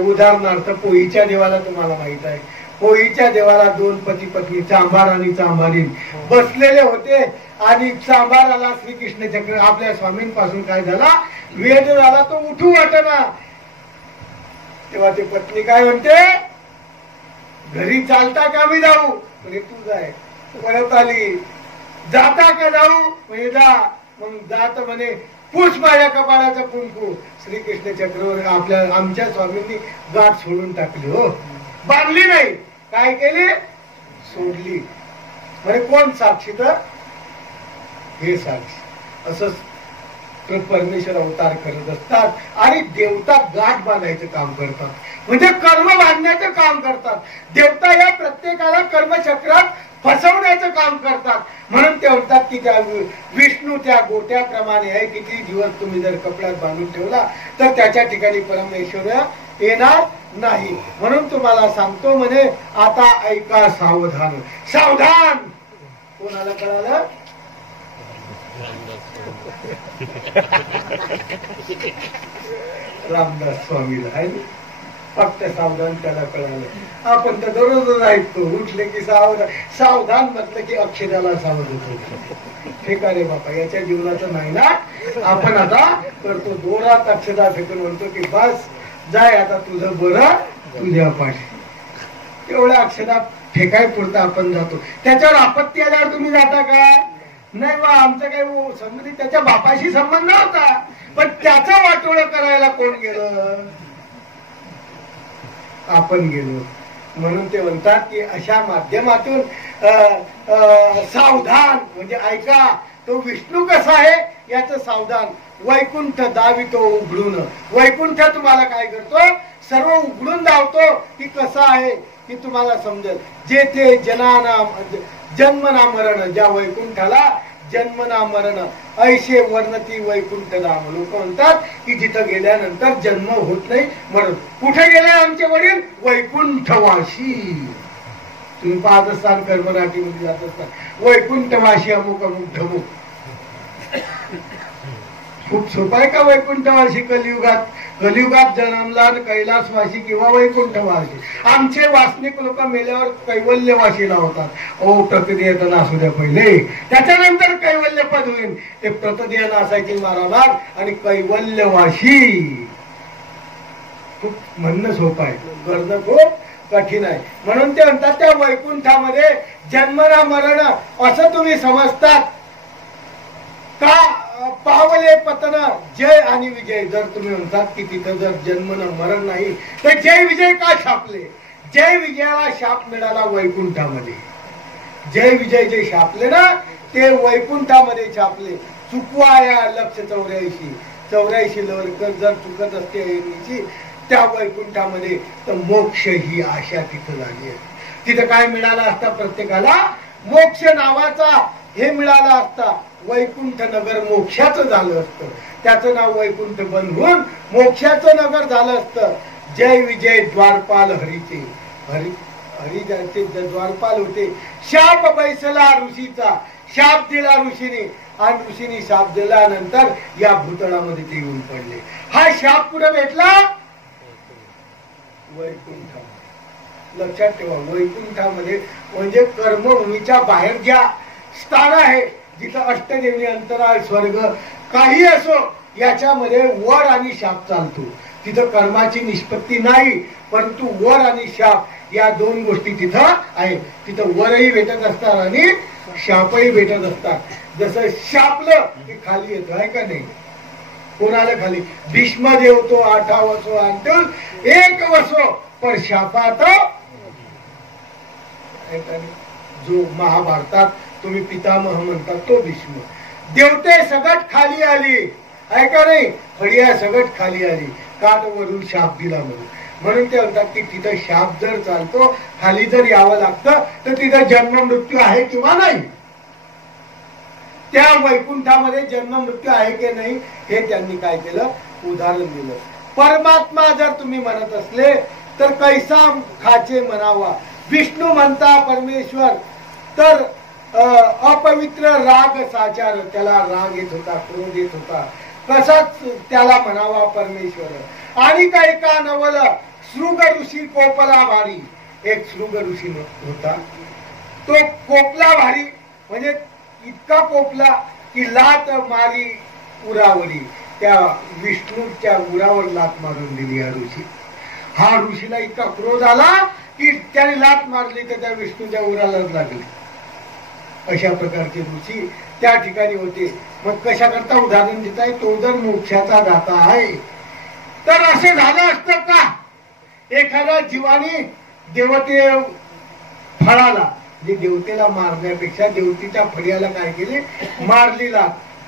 उदाहरणार्थ पोईच्या देवाला तुम्हाला माहित आहे. पोईच्या देवाला 2 पती पत्नी चांभार आणि चांभारीन बसलेले होते आणि चांभाराला श्रीकृष्ण चक्र आपल्या स्वामींपासून काय झाला? वेद झाला. तो उठू वाटना. तेव्हा ते पत्नी काय म्हणते? घरी चालता का मी जाऊ? म्हणजे तू जाय. परत आली. जाता का जाऊ? म्हणजे जा. मग जात म्हणे पुष माझ्या कपाळाचा कुंकू. श्रीकृष्ण चक्रवर्ती आमच्या स्वामींनी गाठ सोडून टाकली. हो, बांधली नाही. काय केली? सोडली. म्हणजे कोण साक्षी? तर हे साक्षी. असं परमेश्वर अवतार करत असतात आणि देवता गाठ बांधायचं काम करतात. म्हणजे कर्म बांधण्याचं काम करतात. देवता या प्रत्येकाला कर्मचक्रात फसवण्याचं काम करतात. म्हणून ते म्हणतात की त्या विष्णू त्या गोट्याप्रमाणे आहे. किती दिवस तुम्ही जर कपड्यात बांधून ठेवला तर त्याच्या ठिकाणी परमेश्वर येणार नाही. म्हणून तुम्हाला सांगतो म्हणे आता ऐका सावधान. सावधान. कोणाला कळालं? रामदास स्वामीला आहे. फक्त सावधान त्याला कळालं. आपण तर दररोज ऐकतो उठले की सावधान. सावधान म्हटलं की अक्षराला सावध होतो. ठीक आहे रे बापा, याच्या जीवनाचं नाही ना. आपण आता करतो जोरात अक्षरा फेकून म्हणतो की बस जाय आता तुझं बरं तुझ्या पाठी. तेवढ्या अक्षरा फेकाय पुरता आपण जातो. त्याच्यावर आपत्ती आल्यावर तुम्ही जाता का? नाही बा. आमचं काही समजा त्याच्या बापाशी संबंध नव्हता पण त्याचा वाटोळं करायला कोण गेलं? आपण गेलो. म्हणून ते म्हणतात की अशा माध्यमातून सावधान म्हणजे ऐका. तो विष्णू कसा आहे याचं सावधान. वैकुंठ दावितो उघडून. वैकुंठ तुम्हाला काय करतो, सर्व उघडून दावतो की कसं आहे की तुम्हाला समजेल. जे ते जन्म ना मरण, ज्या वैकुंठाला जन्म ना मरण ऐशे वर्णती वैकुंठ धाम. लोक म्हणतात की जिथं गेल्यानंतर जन्म होत नाही, मरण. कुठे गेले आमचे वडील? वैकुंठवाशी. तुम्ही पाहत असताल कर्मराटीमध्ये जात असताल वैकुंठवाशी अमुक अमुक ढमुक. खूप सोपं आहे का वैकुंठवासी? कलियुगात जन्मला कैलासवासी किंवा वैकुंठवासी. आमचे वासनिक लोक मेल्यावर कैवल्यवासीला होतात. ओ प्रतदेय नासू द्या पहिले, त्याच्यानंतर कैवल्य पद होईल. ते प्रतदेय नासायचे महाराज आणि कैवल्यवासी. खूप म्हणणं सोपं आहे, करणं खूप कठीण आहे. म्हणून ते म्हणतात त्या वैकुंठामध्ये जन्मना मरण असं तुम्ही समजतात का? पावले पतन जय आणि विजय. जर तुम्ही म्हणतात की तिथं जर जन्म न मरण नाही तर जय विजय का छापले? जय विजयाला शाप मिळाला वैकुंठामध्ये. जय विजय जे छापले ना ते वैकुंठामध्ये छापले. चुकवाया लक्ष 84 लवकर जर चुकत असते त्या वैकुंठामध्ये तर मोक्ष ही आशा तिथं झाली आहे. तिथं काय मिळालं असता प्रत्येकाला? मोक्ष नावाचा हे मिळालं असता. वैकुंठ नगर मोक्षाचं झालं असतं. त्याचं नाव वैकुंठ बनवून मोक्षाचं नगर झालं असतं. जय विजय द्वारपाल हरीचे. हरी ज्यांचे द्वारपाल होते. शाप बैसला ऋषीचा. शाप दिला ऋषीने आणि ऋषीने शाप दिल्यानंतर या भूतळामध्ये ते येऊन पडले. हा शाप कुठे भेटला? वैकुंठ. लक्षात ठेवा, वैकुंठामध्ये म्हणजे कर्मभूमीच्या बाहेर ज्या स्थान आहे जिथं अष्टदेवी अंतराळ स्वर्ग काही असो याच्यामध्ये वर आणि शाप चालतो. तिथं कर्माची निष्पत्ती नाही, परंतु वर आणि शाप या दोन गोष्टी तिथं आहेत. तिथं वरही भेटत असतात आणि शापही भेटत असतात. जसं शापलं की खाली येतो आहे का नाही? कोणाला खाली? भीष्म देव तो 8 वसो अंतुल 1 वसो पर शापात. जो महाभारतात तुम्ही पितामह म्हणतात तो भीष्म. देवते सगट खाली आली आहे का नाही? फडिया सगट खाली आली. काट वरून शाप दिला म्हणून ते म्हणतात की तिथं शाप जर चालतो, खाली जर यावं लागतं तर तिथं जन्म मृत्यू आहे किंवा नाही. त्या वैकुंठामध्ये जन्म मृत्यू आहे की नाही हे त्यांनी काय केलं? उदाहरण दिलं. परमात्मा जर तुम्ही म्हणत असले तर कैसा खाचे म्हणावा. विष्णू म्हणता परमेश्वर तर अपवित्र राग साचार. त्याला राग येत होता, क्रोध येत होता. कसाच त्याला म्हणावा परमेश्वर. आणि काय का नवल शृंग ऋषी कोपला भारी. एक शृंग ऋषी होता, तो कोपला भारी म्हणजे इतका कोपला की लात मारी उरावरी. त्या विष्णूच्या उरावर लात मारून दिली हा ऋषी. हा ऋषीला इतका क्रोध आला की त्याने लात मारली तर त्या विष्णूच्या उरालाच लागली. अशा प्रकारचे ऋषी त्या ठिकाणी होते. मग कशा करता उदाहरण देत आहे? तो जर मोक्षाचा दाता आहे तर असं झालं असतं का? एखाद्या जीवाने देवते फळाला जे देवतेला मारण्यापेक्षा देवतेच्या फळ्याला काय केले? मारलीला.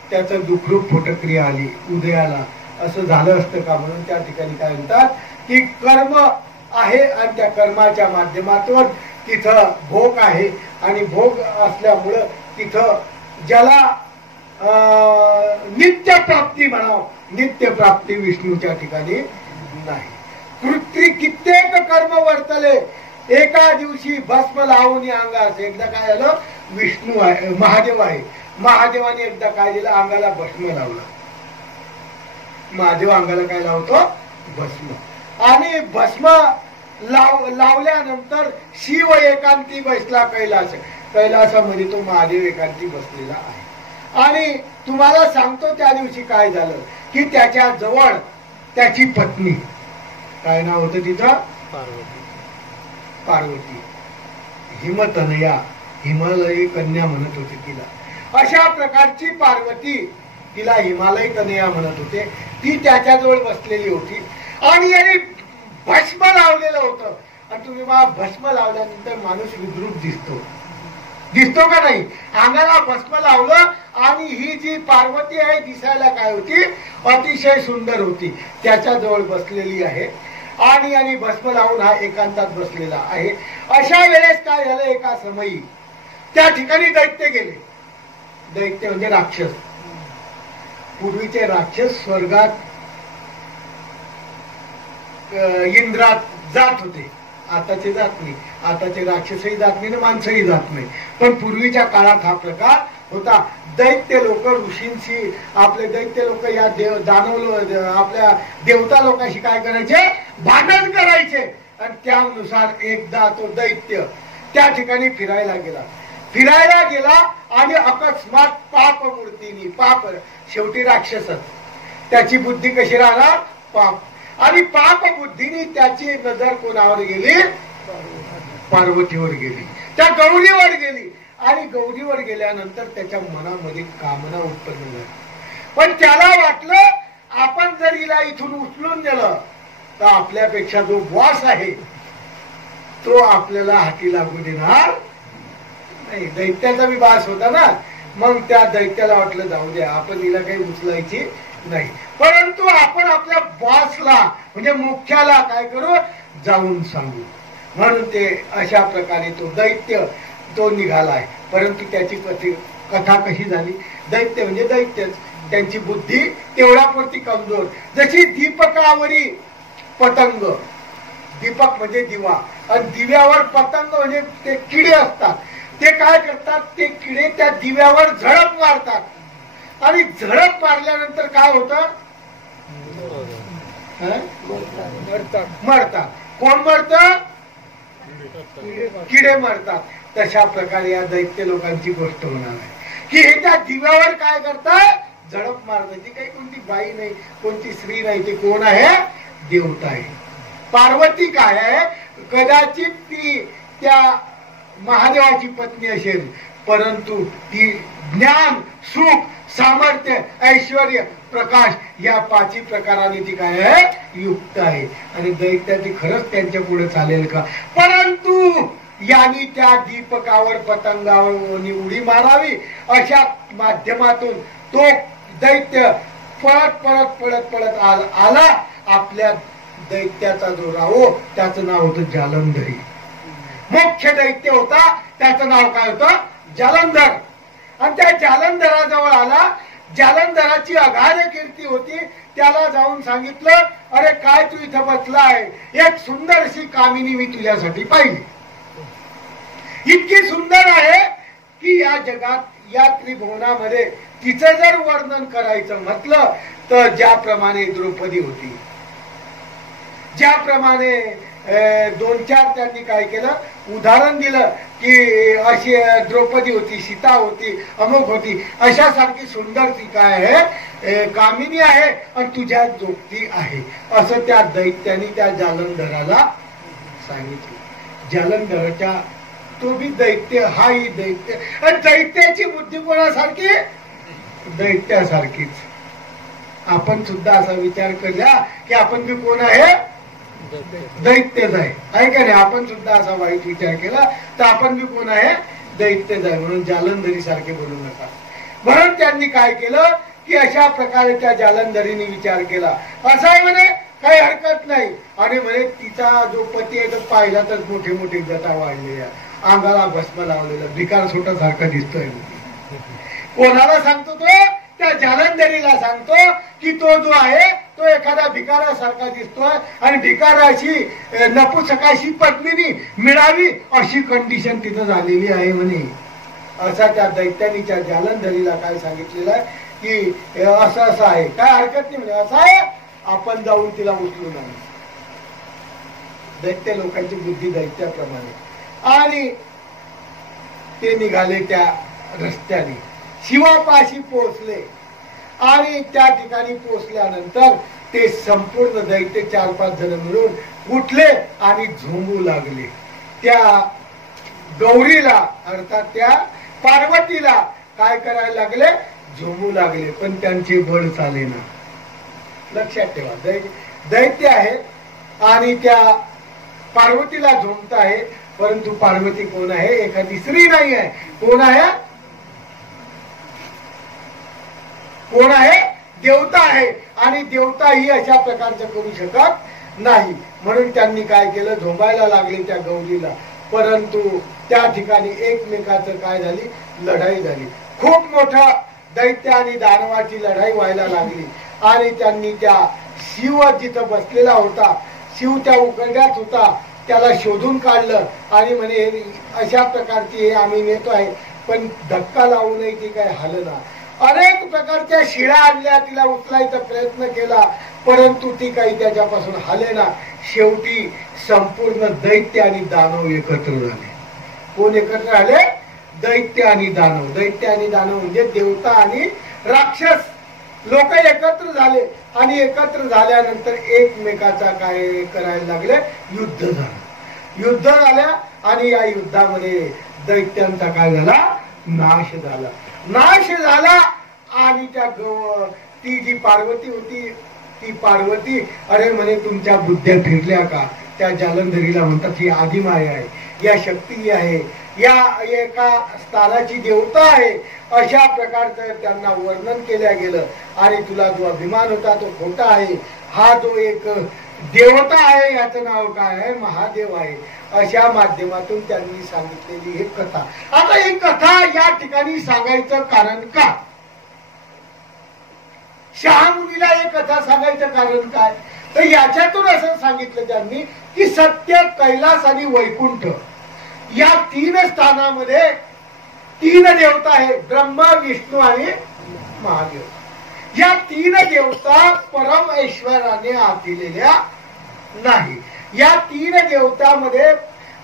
त्याचं दुखरूप फोटक्रिया आली उदयाला. असं झालं असतं का? म्हणून त्या ठिकाणी काय म्हणतात की कर्म आहे आणि त्या कर्माच्या माध्यमातून तिथं भोग आहे आणि भोग असल्यामुळं तिथं ज्याला नित्य प्राप्ती म्हणावं, नित्य प्राप्ती विष्णूच्या ठिकाणी नाही. कृत्री कित्येक कर्म वर्तले एका दिवशी भस्म लावून अंगास. एकदा काय झालं? विष्णू आहे, महादेव आहे. महादेवाने एकदा काय दिलं? अंगाला भस्म लावलं. महादेव अंगाला काय लावतो? भस्म. आणि भस्म लावल्यानंतर शिव एकांती बसला कैलासामध्ये. तो महादेव एकांती बसलेला आहे. आणि तुम्हाला सांगतो त्या दिवशी काय झालं की त्याच्या जवळ त्याची पत्नी, काय नाव होतं तिचं? पार्वती. हिमतनया, हिमालयी कन्या म्हणत होते तिला. अशा प्रकारची पार्वती, तिला हिमालयी कन्या म्हणत होते. ती त्याच्याजवळ बसलेली होती आणि याने भस्म लावलेलं होतं. आणि तुम्ही मला भस्म लावल्यानंतर माणूस विद्रूप दिसतो. दिसतो का नाही? अंगाला भस्म लावलं आणि ही जी पार्वती आहे दिसायला काय होती? अतिशय सुंदर होती. त्याच्याजवळ बसलेली आहे आणि भस्म लावून हा एकांतात बसलेला आहे. अशा वेळेस काय झालं? एका समयी त्या ठिकाणी दैत्य गेले. दैत्य म्हणजे राक्षस. पूर्वीचे राक्षस स्वर्गात इंद्रात जात होते, आताचे जात नाही. आताचे राक्षसही जात नाही, माणसंही जात नाही. पण पूर्वीच्या काळात हा प्रकार होता. दैत्य लोक ऋषींशी, आपले दैत्य लोक या दानव आपल्या देवता लोकांशी काय करायचे? भांडण करायचे. आणि त्यानुसार एकदा तो दैत्य त्या ठिकाणी फिरायला गेला आणि अकस्मात पाप मूर्तीनी, पाप शेवटी राक्षसच, त्याची बुद्धी कशी राहणार? पाप. आणि पाप बुद्धीने त्याची नजर कोणावर गेली? पार्वतीवर गेली, त्या गौरीवर गेली. आणि गौरीवर गेल्यानंतर त्याच्या मनामध्ये कामना उत्पन्न झाली. पण त्याला वाटलं आपण जर हिला इथून उचलून नेलं तर आपल्यापेक्षा जो बॉस आहे तो आपल्याला हाती लागू देणार नाही. दैत्याचा बी बास होता ना. मग त्या दैत्याला वाटलं जाऊ द्या, आपण हिला काही उचलायची नाही, परंतु आपण आपल्या बॉसला म्हणजे मुख्याला काय करू? जाऊन सांगू. म्हणून ते अशा प्रकारे तो दैत्य तो निघालाय. परंतु त्याची कथा कशी झाली? दैत्य म्हणजे दैत्यच, त्यांची बुद्धी तेवढ्यापुरती कमजोर. जशी दीपकावरी पतंग, दीपक म्हणजे दिवा, आणि दिव्यावर पतंग म्हणजे ते किडे असतात. ते काय करतात? ते किडे त्या दिव्यावर झडप मारतात आणि झडप मारल्यानंतर काय होतं? मरतात. कोण मरत? किडे मरतात. तशा प्रकारे या दैत्य लोकांची गोष्ट होणार आहे की हे त्या दिव्यावर काय करतात? झडप मारतात. ती काही कोणती बाई नाही, कोणती स्त्री नाही, ती कोण आहे? देवता आहे. पार्वती काय आहे? कदाचित ती त्या महादेवाची पत्नी असेल, परंतु ती ज्ञान, सुख, सामर्थ्य, ऐश्वर्य, प्रकाश या पाची प्रकाराने ती काय आहे? युक्त आहे. आणि दैत्याची खरंच त्यांच्या पुढे चालेल का? परंतु यांनी त्या दीपकावर पतंगावर उडी मारावी अशा माध्यमातून तो दैत्य पळत आला. आपल्या दैत्याचा जो राहो त्याचं नाव होतं जालंधरी. मुख्य दैत्य होता, त्याचं नाव काय होतं? जालंधर. आणि त्या जालंधराजवळ आला. जालंधराची अगाध कीर्ती होती. त्याला जाऊन सांगितलं, अरे काय तू इथं बसला आहे? एक सुंदरशी कामिनी मी तुझ्यासाठी पाहिली. इतकी सुंदर आहे की या जगात, या त्रिभुवनामध्ये तिचं जर वर्णन करायचं म्हटलं तर ज्याप्रमाणे द्रौपदी होती, ज्याप्रमाणे दोन चार त्यांनी काय केलं? उदाहरण दिलं की अशी द्रौपदी होती, सीता होती, अमुक होती, अशासारखी सुंदर ती काय आहे? कामिनी आहे आणि तुझ्या जोगती आहे, असं त्या दैत्याने त्या जालंधराला सांगितलं. जालंधराच्या तो बी दैत्य, हाही दैत्य. आणि दैत्याची बुद्धी कोणासारखी? दैत्यासारखीच. आपण सुद्धा असा विचार करूया की आपण बी कोण आहे? दैत्यच आहे का नाही? आपण सुद्धा असा वाईट विचार केला तर आपण बी कोण आहे? दैत्यच आहे. म्हणून जालंधरी सारखे बोलू नका. म्हणून त्यांनी काय केलं की अशा प्रकारे त्या जालंधरीने विचार केला. असं आहे म्हणे, काही हरकत नाही. आणि म्हणे तिचा जो पती आहे तो पाहिला तर मोठे मोठे जटा वाढलेल्या, अंगाला भस्म लावलेला, भिकार सोटासारखा दिसतोय. कोणाला सांगतो तो? त्या जालंधरीला सांगतो की तो जो आहे तो एखाद्या भिकारासारखा दिसतोय आणि भिकाराची नपुसकाशी पत्नी मिळावी अशी कंडिशन तिथं झालेली आहे म्हणे. असा त्या दैत्यानीच्या जालंधरीला काय सांगितलेलं आहे की असं असं आहे, काय हरकत नाही म्हणे, असं आहे, आपण जाऊन तिला उचलून आणू. दैत्य लोकांची बुद्धी दैत्याप्रमाणे. आणि ते निघाले त्या रस्त्याने, शिवापाशी पोहोचले. आणि त्या ठिकाणी पोहोचल्यानंतर ते संपूर्ण दैत्य 4-5 जण मिळून उठले आणि झोंबू लागले. त्या गौरीला अर्थात त्या पार्वतीला काय करायला लागले? झोंबू लागले. पण त्यांचे बळ चालेना. लक्षात ठेवा, दैत्य आहे आणि त्या पार्वतीला झोंबत आहे, परंतु पार्वती कोण आहे? एखादी स्त्री नाही आहे. कोण आहे? कोण आहे? देवता आहे. आणि देवता ही अशा प्रकारचं करू शकत नाही. म्हणून त्यांनी काय केलं, झोंबायला लागले त्या गौरीला. परंतु त्या ठिकाणी एकमेकाचं काय झाली, लढाई झाली. खूप मोठा दैत्य आणि दानवाची लढाई व्हायला लागली. आणि त्यांनी त्या शिव जिथं बसलेला होता, शिव त्या उकरड्यात होता, त्याला शोधून काढलं आणि म्हणे अशा प्रकारची हे आम्ही नेतो आहे, पण धक्का लावू नये ती काय हालना. अनेक प्रकारच्या शिळा आणल्या, तिला उचलायचा प्रयत्न केला, परंतु ती काही त्याच्यापासून हालेना. शेवटी संपूर्ण दैत्य आणि दानव एकत्र झाले. कोण एकत्र आले? दैत्य आणि दानव. दैत्य आणि दानव म्हणजे देवता आणि राक्षस लोक एकत्र झाले. आणि एकत्र झाल्यानंतर एकमेकाचा काय करायला लागले, युद्ध झालं. युद्ध झाल्या आणि या युद्धामध्ये दैत्यांचा काय झाला, नाश झाला. नाश झाला. आणि त्या ती जी पार्वती होती, ती पार्वती अरे म्हणे तुमच्या बुद्ध्या फिरल्या का? त्या जालंधरीला म्हणतात ही आदिमाया आहे, या शक्ती आहे, या एका स्थानाची देवता आहे. अशा प्रकारचं त्यांना वर्णन केल्या गेलं. आणि तुला जो अभिमान होता तो खोटा आहे. हा जो एक देवता आहे याचं नाव काय आहे, महादेव आहे. अशा माध्यमातून त्यांनी सांगितलेली ही कथा. आता ही कथा या ठिकाणी सांगायचं कारण का? शहामुनीला ही कथा सांगायचं कारण काय? तर याच्यातून असं सांगितलं त्यांनी की सत्य, कैलास आणि वैकुंठ या तीन स्थानामध्ये तीन देवता आहे, ब्रह्मा, विष्णू आणि महादेव. या तीन देवता परमेश्वराने दिलेल्या नाही. या तीन देवतामध्ये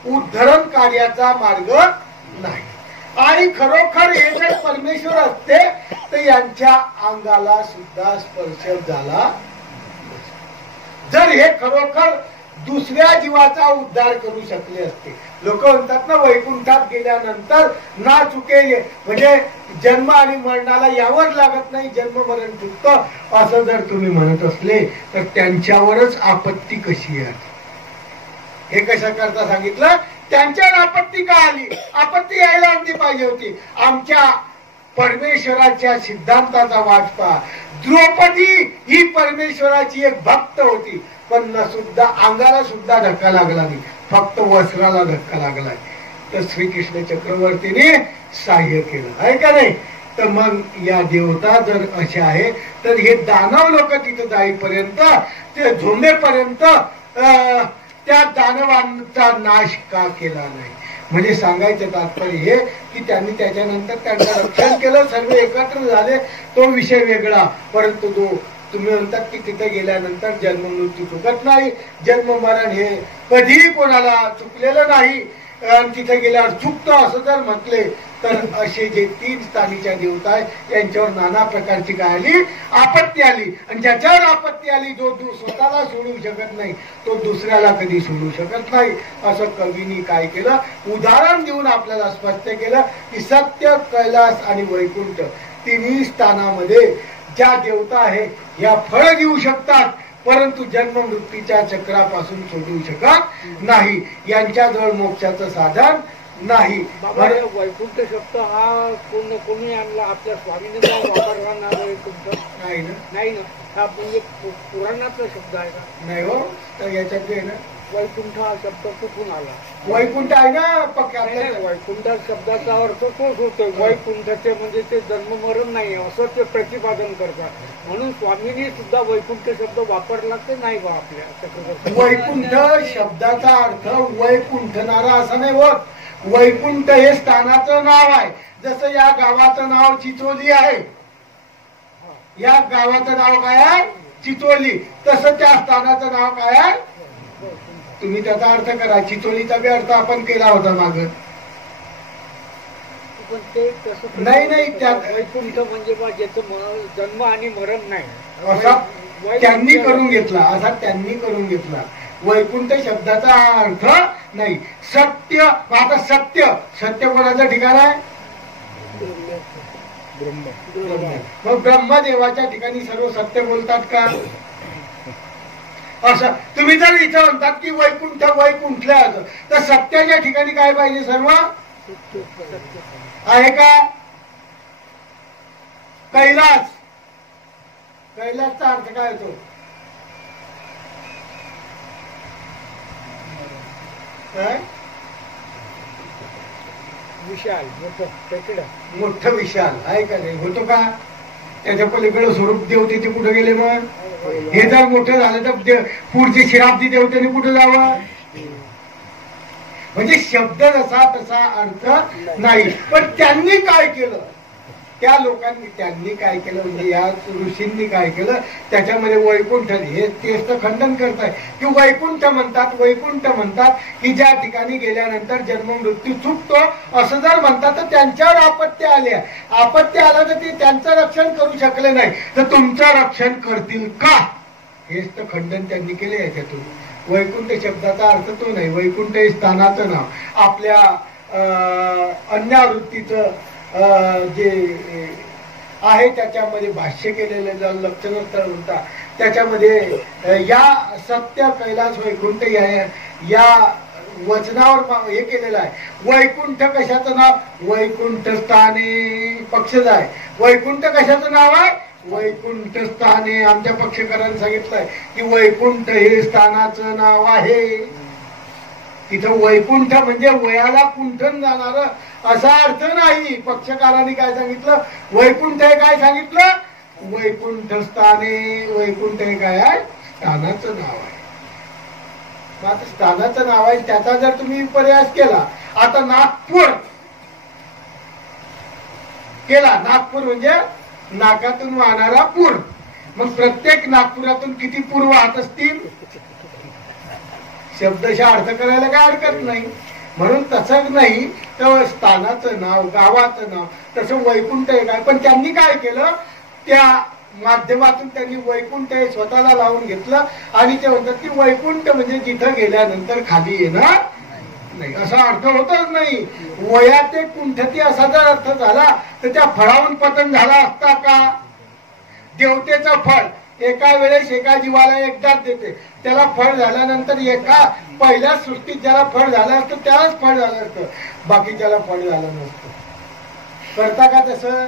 उद्धरण कार्याचा मार्ग नाही. आणि खरोखर हे जर परमेश्वर असते तर यांच्या अंगाला सुद्धा स्पर्श झाला. जर हे खरोखर दुसऱ्या जीवाचा उद्धार करू शकले असते. लोक म्हणतात ना वैकुंठात गेल्यानंतर ना चुके म्हणजे जन्म आणि मरणाला यावंच लागत नाही, जन्म मरण चुकतं असं जर तुम्ही म्हणत असले तर त्यांच्यावरच आपत्ती कशी आहे? हे कशा करता सांगितलं? त्यांच्यावर आपत्ती का आली? आपत्ती यायला अगदी पाहिजे होती. आमच्या परमेश्वराच्या सिद्धांताचा वाचपा. द्रौपदी ही परमेश्वराची एक भक्त होती, पण न सुद्धा अंगाला सुद्धा धक्का लागला नाही, फक्त वस्त्राला धक्का लागलाय. तर श्रीकृष्ण चक्रवर्तीने सहाय्य केलं आहे का नाही? तर मग या देवता जर अशा आहे तर हे दानव लोक तिथं जाईपर्यंत, ते झोंबेपर्यंत त्या दानवांचा नाश का केला नाही? म्हणजे सांगायचं तात्पर्य हे की त्यांनी त्याच्यानंतर त्यांचं रक्षण केलं, सर्व एकत्र झाले, तो विषय वेगळा. परंतु तो तुम्ही म्हणतात की तिथे गेल्यानंतर जन्म मृत्यू चुकत नाही, जन्म मरण हे कधीही कोणाला चुकलेलं नाही. तिथे गेल्यावर चुकतो असं जर म्हटले तर असे जे तीन स्थानीच्या देवता आहेत यांच्यावर नाना प्रकारची काय आली, आपत्ती आली. आणि ज्याच्यावर आपत्ती आली, जो स्वतःला सोडू शकत नाही तो दुसऱ्याला कधी सोडू शकत नाही. असं कवींनी काय केलं, उदाहरण देऊन आपल्याला स्पष्ट केलं की सत्य, कैलास आणि वैकुंठ तिन्ही स्थानामध्ये ज्या देवता आहे या फळ देऊ शकतात, परंतु जन्म मृत्यूच्या चक्रापासून सोडू शकत नाही. यांच्याजवळ मोक्षाचं साधन नाही. वैकुंठ शब्द हा कोणी आणला? आपल्या स्वामीने वापरला ना वैकुंठ? नाही ना, नाही ना. हा म्हणजे पुराणातला शब्द आहे का? नाही हो. तर याच्यात आहे ना वैकुंठ हा शब्द कुठून आला? वैकुंठ आहे ना पक्का. वैकुंठ शब्दाचा अर्थ तोच होतो. वैकुंठाचे म्हणजे ते जन्म मरण नाही असं ते प्रतिपादन करतात. म्हणून स्वामींनी सुद्धा वैकुंठ शब्द वापरला ते नाही बा आपल्या. वैकुंठ शब्दाचा अर्थ वैकुंठणारा असं नाही होत. वैकुंठ हे स्थानाचं नाव आहे. जसं या गावाचं नाव चिचोली आहे, या गावाचं नाव काय आहे? चिचोली. तसं त्या स्थानाचं नाव काय आहे? तुम्ही त्याचा अर्थ करा. चिचोलीचा बी अर्थ आपण केला होता माग. नाही नाही, वैकुंठ म्हणजे बा ज्याचं जन्म आणि मरण नाही असा त्यांनी करून घेतला. असा त्यांनी करून घेतला. वैकुंठ शब्दाचा अर्थ नाही. सत्य. आता सत्य, सत्य कोणाचं ठिकाण आहे? मग ब्रह्मदेवाच्या ठिकाणी सर्व सत्य बोलतात का? असं तुम्ही जर इथं म्हणतात की वैकुंठ वैकुंठल्या तर सत्याच्या ठिकाणी काय पाहिजे? सर्व आहे का? कैलास, कैलासचा अर्थ काय होतो? काय? विशाल, मोठं, टेकडं. मोठं विशाल आहे का नाही? होतो का? त्याच्या पलीकडे स्वरूप देवते ते कुठे गेले? मग हे जर मोठं झालं तर पुढचे शिराब्दी देवतेने कुठे जावं? म्हणजे शब्द जसा तसा अर्थ नाही. पण त्यांनी काय केलं? त्या लोकांनी त्यांनी काय केलं म्हणजे या ऋषींनी काय केलं? त्याच्यामध्ये वैकुंठ, हे तेच तर खंडन करताय की वैकुंठ म्हणतात, वैकुंठ म्हणतात की ज्या ठिकाणी गेल्यानंतर जन्म मृत्यू चुकतो असं जर म्हणतात तर त्यांच्यावर आपत्ती आली. आपत्ती आलं तर ते त्यांचं रक्षण करू शकले नाही, तर तुमचं रक्षण करतील का? हेच तर खंडन त्यांनी केले याच्यातून. वैकुंठ शब्दाचा अर्थ तो नाही. वैकुंठ हे स्थानाचं नाव. आपल्या अन्यावृत्तीचं जे आहे त्याच्यामध्ये भाष्य केलेलं लक्षणोत्तर म्हणता, त्याच्यामध्ये या सत्य कैलास वैकुंठ या वचनावर हे केलेलं आहे. वैकुंठ कशाचं नाव? वैकुंठ स्थाने पक्षच आहे. वैकुंठ कशाचं नाव आहे? वैकुंठ स्थाने. आमच्या पक्षकारांनी सांगितलंय की वैकुंठ हे स्थानाचं नाव आहे. तिथं वैकुंठ म्हणजे वयाला कुंठन जाणार असा अर्थ नाही. पक्षकारांनी काय सांगितलं? वैकुंठ हे काय सांगितलं? वैकुंठ स्थाने. वैकुंठ हे काय आहे? स्थानाचं नाव आहे. आता स्थानाचं नाव आहे त्याचा जर तुम्ही प्रयास केला, आता नागपूर केला, नागपूर म्हणजे नाकातून वाहणारा पूर. मग प्रत्येक नागपुरातून किती पूर वाहत असतील? शब्दशः अर्थ करायला काय हरकत नाही. म्हणून तसंच नाही तर स्थानाचं नाव, गावाचं नाव, तसं वैकुंठ हे काय. पण त्यांनी काय केलं? त्या माध्यमातून त्यांनी वैकुंठ हे स्वतःला लावून घेतलं आणि ते म्हणतात की वैकुंठ म्हणजे जिथं गेल्यानंतर खाली येणार नाही असा अर्थ होतच नाही. वया ते कुंठती असा जर अर्थ झाला तर त्या फळाहून पतन झाला असता का? देवतेचं फळ एका वेळेस एका जीवाला एकदाच देते. त्याला फळ झाल्यानंतर एका पहिल्या सृष्टीत ज्याला फळ झालं असतं त्यालाच फळ झालं असतं, बाकीच्याला फळ झालं नसतं. करता का तसं?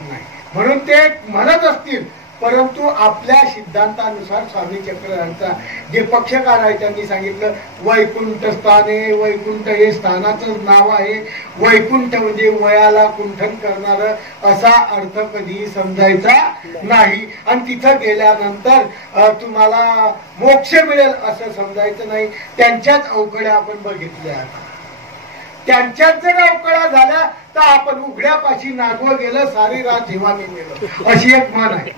नाही. म्हणून ते म्हणत असतील, परंतु आपल्या सिद्धांतानुसार स्वामी चक्रधांचा जे पक्षकार आहे त्यांनी सांगितलं वैकुंठ स्थाने. वैकुंठ हे स्थानाचं नाव आहे. वैकुंठ म्हणजे वयाला कुंठन करणार असा अर्थ कधीही समजायचा नाही. आणि तिथं गेल्यानंतर तुम्हाला मोक्ष मिळेल असं समजायचं नाही. त्यांच्याच अवकड्या आपण बघितल्या. त्यांच्यात जर अवकळा झाल्या तर आपण उघड्यापाशी नागवं गेलं सारी रात हिवाने गेलं अशी एक म्हण आहे.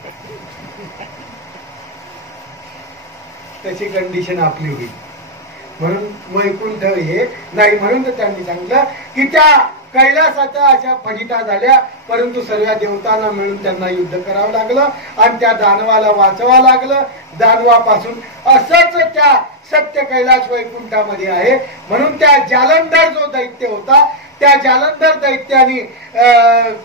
त्याची कंडिशन आपली होईल. म्हणून वैकुंठ हे नाही. म्हणून तर त्यांनी सांगितलं की त्या कैलासाच्या अशा फजिता झाल्या, परंतु सर्व देवतांना मिळून त्यांना युद्ध करावं लागलं आणि त्या दानवाला वाचवावं लागलं. दानवापासून असंच त्या सत्य कैलास वैकुंठामध्ये आहे. म्हणून त्या जालंधर जो दैत्य होता त्या जालंधर दैत्याने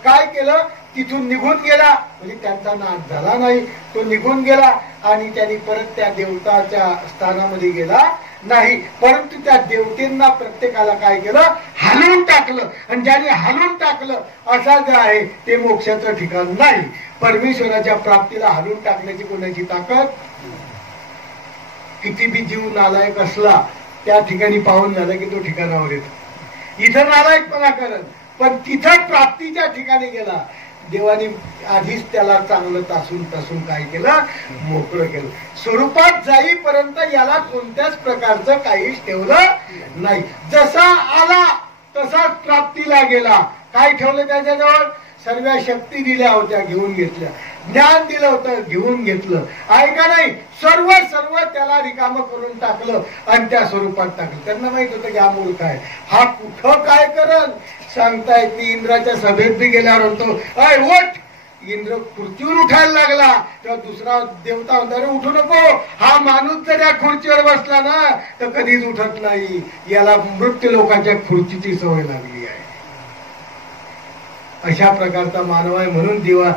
काय केलं? तिथून निघून गेला. म्हणजे त्यांचा नाश झाला नाही, तो निघून गेला आणि त्यांनी परत त्या देवताच्या स्थानामध्ये गेला नाही. परंतु त्या देवतेंना प्रत्येकाला काय केलं? हलवून टाकलं. आणि ज्याने हलवून टाकलं असा जे आहे ते मोक्षाचं ठिकाण नाही. परमेश्वराच्या प्राप्तीला हलवून टाकण्याची कोणाची ताकद? किती बी जीव नालायक असला त्या ठिकाणी पाहून झालं की तो ठिकाणावर येतो. इथं नालायकपणा करत, पण तिथं प्राप्तीच्या ठिकाणी गेला. देवाने आधीच त्याला चांगलं तासून काय केलं? मोकळं केलं. स्वरूपात जाईपर्यंत याला कोणत्याच प्रकारचं काहीच ठेवलं नाही. जसा आला तसाच प्राप्तीला गेला. काय ठेवलं त्याच्याजवळ? सर्व शक्ती दिल्या होत्या, घेऊन घेतल्या. ज्ञान दिलं होतं, घेऊन घेतलं. आहे का नाही? सर्व त्याला रिकामं करून टाकलं आणि त्या स्वरूपात टाकलं. त्यांना माहित होतं की हा मूर्ख आहे, हा कुठं काय करल सांगता येत नाही. इंद्राच्या सभेत बी गेल्यावर होतो अय उठ. इंद्र खुर्चीवर उठायला लागला तेव्हा दुसरा देवता होता अरे उठू नको. हा माणूस जर या खुर्चीवर बसला ना तर कधीच उठत नाही. याला मृत्यू लोकांच्या खुर्चीची सवय लागली आहे. अशा प्रकारचा मानव आहे. म्हणून देवा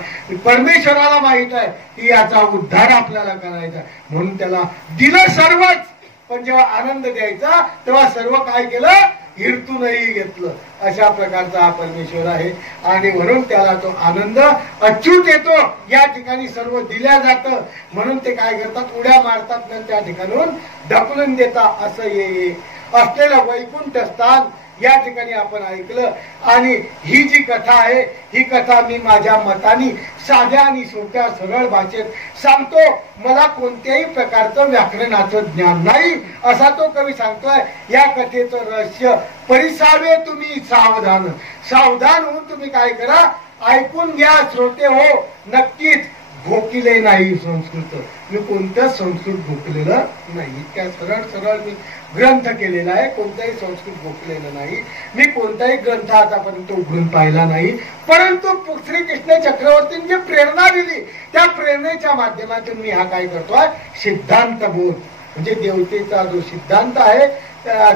परमेश्वराला माहित आहे की याचा उद्धार आपल्याला करायचा, म्हणून त्याला दिलं सर्वच. पण जेव्हा आनंद द्यायचा तेव्हा सर्व काय केलं? हिरतूनही घेतलं, अशा प्रकारचा हा परमेश्वर आहे. आणि म्हणून त्याला तो आनंद अच्युत येतो. या ठिकाणी सर्व दिल्या जातं म्हणून ते काय करतात, उड्या मारतात ना त्या ठिकाणून ढकलून देतात. असं ये असलेलं वैकुंठ स्थान या ठिकाणी आपण ऐकलं. आणि ही जी कथा आहे, ही कथा मी माझ्या मताने साध्या आणि सोप्या सरळ भाषेत सांगतो. मला कोणत्याही प्रकारचं व्याकरणाचं ज्ञान नाही, असा तो कवी सांगतोय. या कथेचं रहस्य परिसावे तुम्ही सावधान. सावधान होऊन तुम्ही काय करा, ऐकून घ्या श्रोते हो. नक्कीच घोकिले नाही संस्कृत, मी कोणतंच संस्कृत घोकलेलं नाही. इतक्या सरळ सरळ मी ग्रंथ केलेला आहे, कोणताही संस्कृत घोकलेलं नाही. मी कोणताही ग्रंथ आतापर्यंत उघडून पाहिला नाही. परंतु श्रीकृष्ण चक्रवर्तींनी जी प्रेरणा दिली, त्या प्रेरणेच्या माध्यमातून मी हा काय करतोय, सिद्धांत बोध. म्हणजे देवतेचा जो सिद्धांत आहे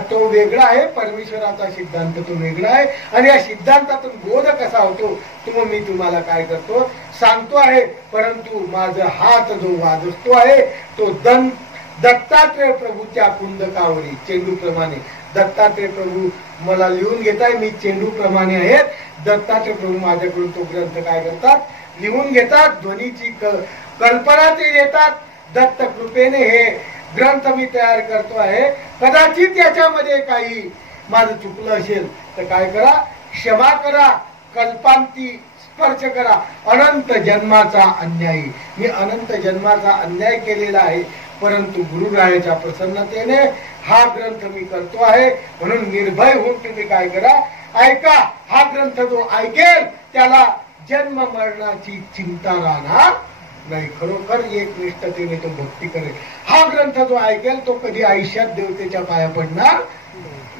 तो वेगळा आहे, परमेश्वराचा सिद्धांत तो वेगळा आहे. आणि या सिद्धांतातून बोध कसा होतो तो मी तुम्हाला काय करतो, सांगतो आहे. परंतु माझा हात जो वाजतो आहे तो दत्तात्रेय प्रभूच्या कुंदकावरी चेंडू प्रमाणे. दत्तात्रेय प्रभू मला लिहून घेताय, मी चेंडू प्रमाणे आहेत. दत्तात्रेय प्रभू माझ्याकडून तो ग्रंथ काय करतात, लिहून घेतात. ध्वनीची कल्पना ते देतात. दत्त कृपेने हे ग्रंथ मी तयार करतो आहे. कदाचित याच्यामध्ये काही माझं चुकलं असेल तर काय करा, क्षमा करा. कल्पांती स्पर्श करा. अनंत जन्माचा अन्यायी, मी अनंत जन्माचा अन्याय केलेला आहे. परंतु गुरुरायाच्या प्रसन्नतेने हा ग्रंथ मी करतो आहे. म्हणून निर्भय होऊन तुम्ही काय करा, ऐका. हा ग्रंथ जो ऐकेल त्याला जन्म मरणाची चिंता राहणार नाही. खरोखर एक निष्ठतेने तो भक्ती करेल. हा ग्रंथ जो ऐकेल तो कधी आयुष्यात देवतेच्या पाया पडणार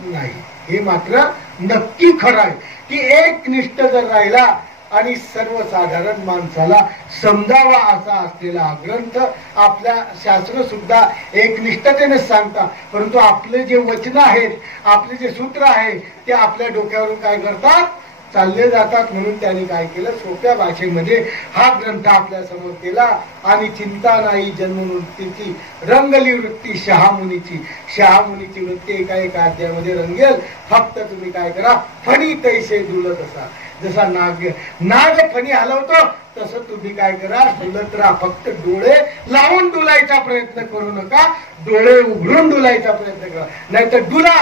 नाही. हे मात्र नक्की खरं आहे की एक निष्ठ जर राहिला आणि सर्वसाधारण माणसाला समजावा असा असलेला हा ग्रंथ, आपल्या शास्त्र सुद्धा एक निष्ठतेने सांगतात. परंतु आपले जे वचन आहेत, आपले जे सूत्र आहे ते आपल्या डोक्यावरून काय करतात, चालले जातात. म्हणून त्यांनी काय केलं, सोप्या भाषेमध्ये हा ग्रंथ आपल्या समोर केला. आणि चिंता नाही जन्मवृत्तीची, रंगली वृत्ती शहामुनीची. शहामुनीची वृत्ती एका एका अध्यायामध्ये रंगेल. फक्त तुम्ही काय करा, फणी तैसे डुलत असा. जसा नाग फणी हलवतो तसं तुम्ही काय करा, डुलत राहा. फक्त डोळे लावून डुलायचा प्रयत्न करू नका, डोळे उघडून डुलायचा प्रयत्न करा. नाहीतर डुला,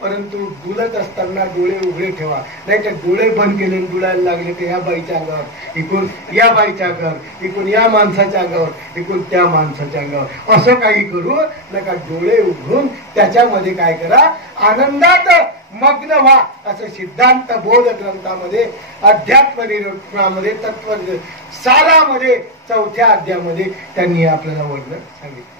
परंतु डुलत असताना डोळे उघडे ठेवा. नाहीतर डोळे बंद केले डुलायला लागले तर या बाईच्या अंगावर, इकडून या बाईच्या अंगावर, इकडून या माणसाच्या अंगावर, इकडून त्या माणसाच्या अंगावर, असं काही करू नका. डोळे उघडून त्याच्यामध्ये काय करा, आनंदात मग्न व्हा. असं सिद्धांत बोध ग्रंथामध्ये अध्यात्म निरूपणामध्ये तत्व सारामध्ये 4थ्या अध्यायामध्ये त्यांनी आपल्याला वर्णन सांगितलं.